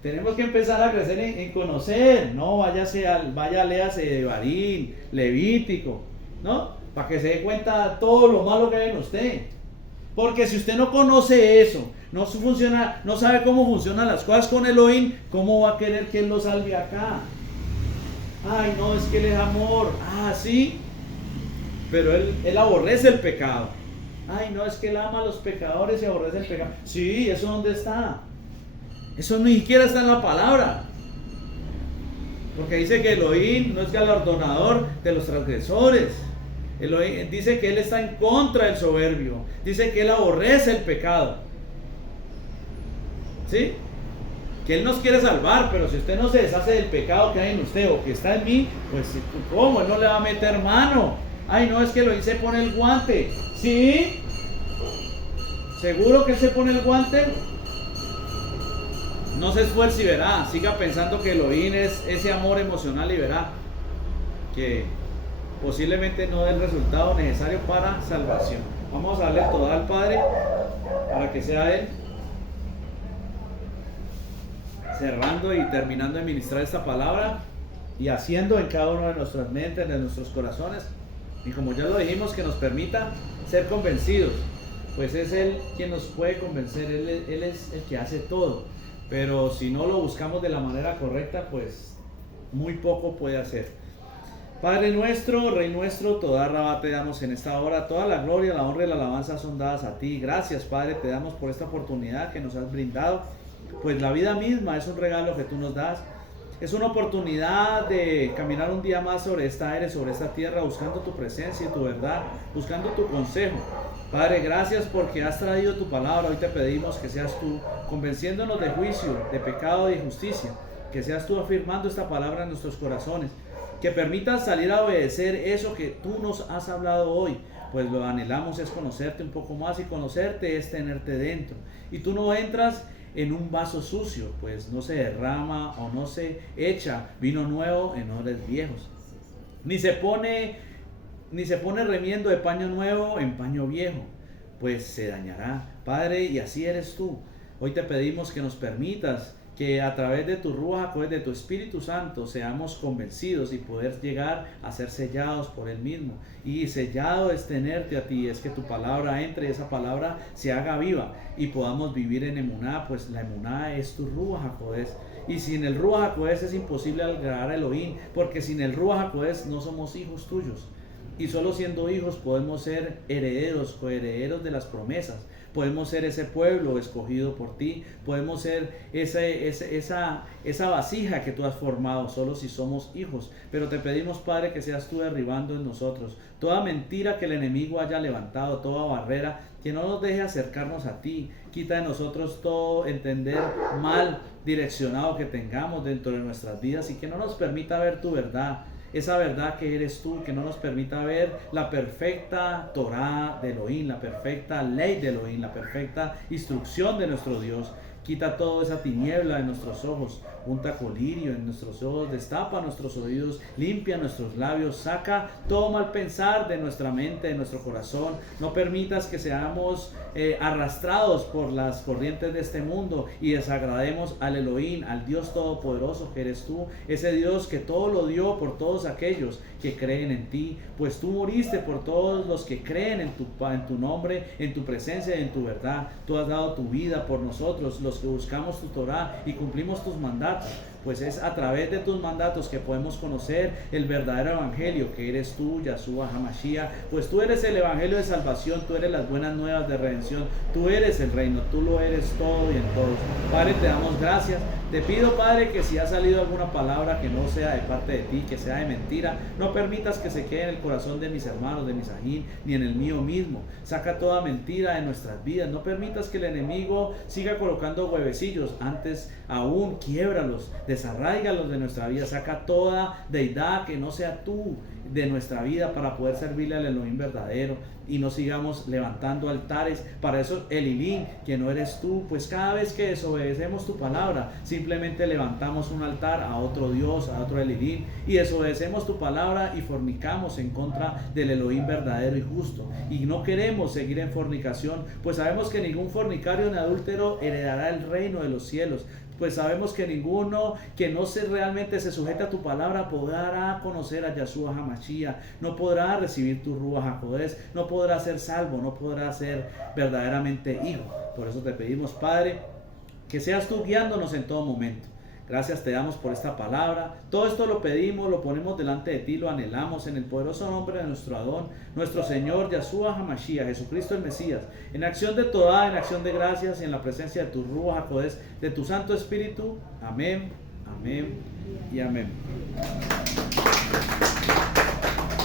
Tenemos que empezar a crecer en conocer. No, vaya, léase de Barín, Levítico, ¿no? Para que se dé cuenta de todo lo malo que hay en usted. Porque si usted no conoce eso, no sabe cómo funcionan las cosas con Elohim, ¿cómo va a querer que Él lo salve acá? Ay, no, es que Él es amor. Ah, sí, pero Él aborrece el pecado. Ay, no, es que Él ama a los pecadores y aborrece el pecado. Sí, ¿eso dónde está? Eso ni siquiera está en la palabra. Porque dice que Elohim no es galardonador de los transgresores. Elohim dice que Él está en contra del soberbio. Dice que Él aborrece el pecado. ¿Sí? que Él nos quiere salvar, pero si usted no se deshace del pecado que hay en usted o que está en mí, pues ¿cómo? Él no le va a meter mano. Ay, no, es que Elohim se pone el guante. ¿Sí? ¿Seguro que Él se pone el guante? No se esfuerce y verá. Siga pensando que Elohim es ese amor emocional y verá que posiblemente no dé el resultado necesario para salvación. Vamos a darle todo al Padre para que sea Él cerrando y terminando de ministrar esta palabra y haciendo en cada uno de nuestras mentes, de nuestros corazones, y como ya lo dijimos, que nos permita ser convencidos, pues es Él quien nos puede convencer. Él es el que hace todo, pero si no lo buscamos de la manera correcta, pues muy poco puede hacer. Padre nuestro, Rey nuestro, toda Rabá te damos en esta hora, toda la gloria, la honra y la alabanza son dadas a ti. Gracias, Padre, te damos por esta oportunidad que nos has brindado, pues la vida misma es un regalo que tú nos das. Es una oportunidad de caminar un día más sobre esta aire, sobre esta tierra, buscando tu presencia y tu verdad, buscando tu consejo. Padre, gracias porque has traído tu palabra. Hoy te pedimos que seas tú convenciéndonos de juicio, de pecado y de justicia, que seas tú afirmando esta palabra en nuestros corazones, que permitas salir a obedecer eso que tú nos has hablado hoy, pues lo anhelamos es conocerte un poco más, y conocerte es tenerte dentro, y tú no entras en un vaso sucio, pues no se derrama o no se echa vino nuevo en odres viejos, ni se pone remiendo de paño nuevo en paño viejo, pues se dañará. Padre, y así eres tú. Hoy te pedimos que nos permitas que a través de tu Ruach HaKodesh, de tu Espíritu Santo, seamos convencidos y poder llegar a ser sellados por Él mismo. Y sellado es tenerte a ti, es que tu palabra entre y esa palabra se haga viva y podamos vivir en emuná, pues la emuná es tu Ruach HaKodesh. Y sin el Ruach HaKodesh es imposible agradar a Elohim, porque sin el Ruach HaKodesh no somos hijos tuyos. Y solo siendo hijos podemos ser herederos, coherederos de las promesas. Podemos ser ese pueblo escogido por ti. Podemos ser esa vasija que tú has formado, solo si somos hijos. Pero te pedimos, Padre, que seas tú derribando en nosotros toda mentira que el enemigo haya levantado, toda barrera que no nos deje acercarnos a ti. Quita de nosotros todo entender mal direccionado que tengamos dentro de nuestras vidas, y que no nos permita ver tu verdad, esa verdad que eres tú, que no nos permita ver la perfecta Torá de Elohim, la perfecta ley de Elohim, la perfecta instrucción de nuestro Dios. Quita toda esa tiniebla de nuestros ojos, unta colirio en nuestros ojos, destapa nuestros oídos, limpia nuestros labios, saca todo mal pensar de nuestra mente, de nuestro corazón. No permitas que seamos arrastrados por las corrientes de este mundo y desagrademos al Elohim, al Dios todopoderoso que eres tú, ese Dios que todo lo dio por todos aquellos que creen en ti, pues tú moriste por todos los que creen en tu nombre, en tu presencia y en tu verdad. Tú has dado tu vida por nosotros, los que buscamos tu Torá y cumplimos tus mandatos, pues es a través de tus mandatos que podemos conocer el verdadero evangelio, que eres tú, Yahshua HaMashiach. Pues tú eres el evangelio de salvación, tú eres las buenas nuevas de redención, tú eres el reino, tú lo eres todo y en todos. Padre, te damos gracias. Te pido, Padre, que si ha salido alguna palabra que no sea de parte de ti, que sea de mentira, no permitas que se quede en el corazón de mis hermanos, de mis ajín, ni en el mío mismo. Saca toda mentira de nuestras vidas. No permitas que el enemigo siga colocando huevecillos. Antes aún, quiébralos, desarráigalos de nuestra vida. Saca toda deidad que no sea tú de nuestra vida, para poder servirle al Elohim verdadero, y no sigamos levantando altares para eso Elilim, que no eres tú. Pues cada vez que desobedecemos tu palabra, simplemente levantamos un altar a otro Dios, a otro Elilim, y desobedecemos tu palabra y fornicamos en contra del Elohim verdadero y justo. Y no queremos seguir en fornicación, pues sabemos que ningún fornicario ni adúltero heredará el reino de los cielos. Pues sabemos que ninguno que no realmente se sujeta a tu palabra podrá conocer a Yahshua HaMashiach, no podrá recibir tu Ruach HaKodesh, no podrá ser salvo, no podrá ser verdaderamente hijo. Por eso te pedimos, Padre, que seas tú guiándonos en todo momento. Gracias te damos por esta palabra. Todo esto lo pedimos, lo ponemos delante de ti, lo anhelamos en el poderoso nombre de nuestro Adón, nuestro Señor Yahshua HaMashiach, Jesucristo el Mesías, en acción de Todá, en acción de gracias y en la presencia de tu Ruach HaKodesh, de tu Santo Espíritu. Amén, amén y amén.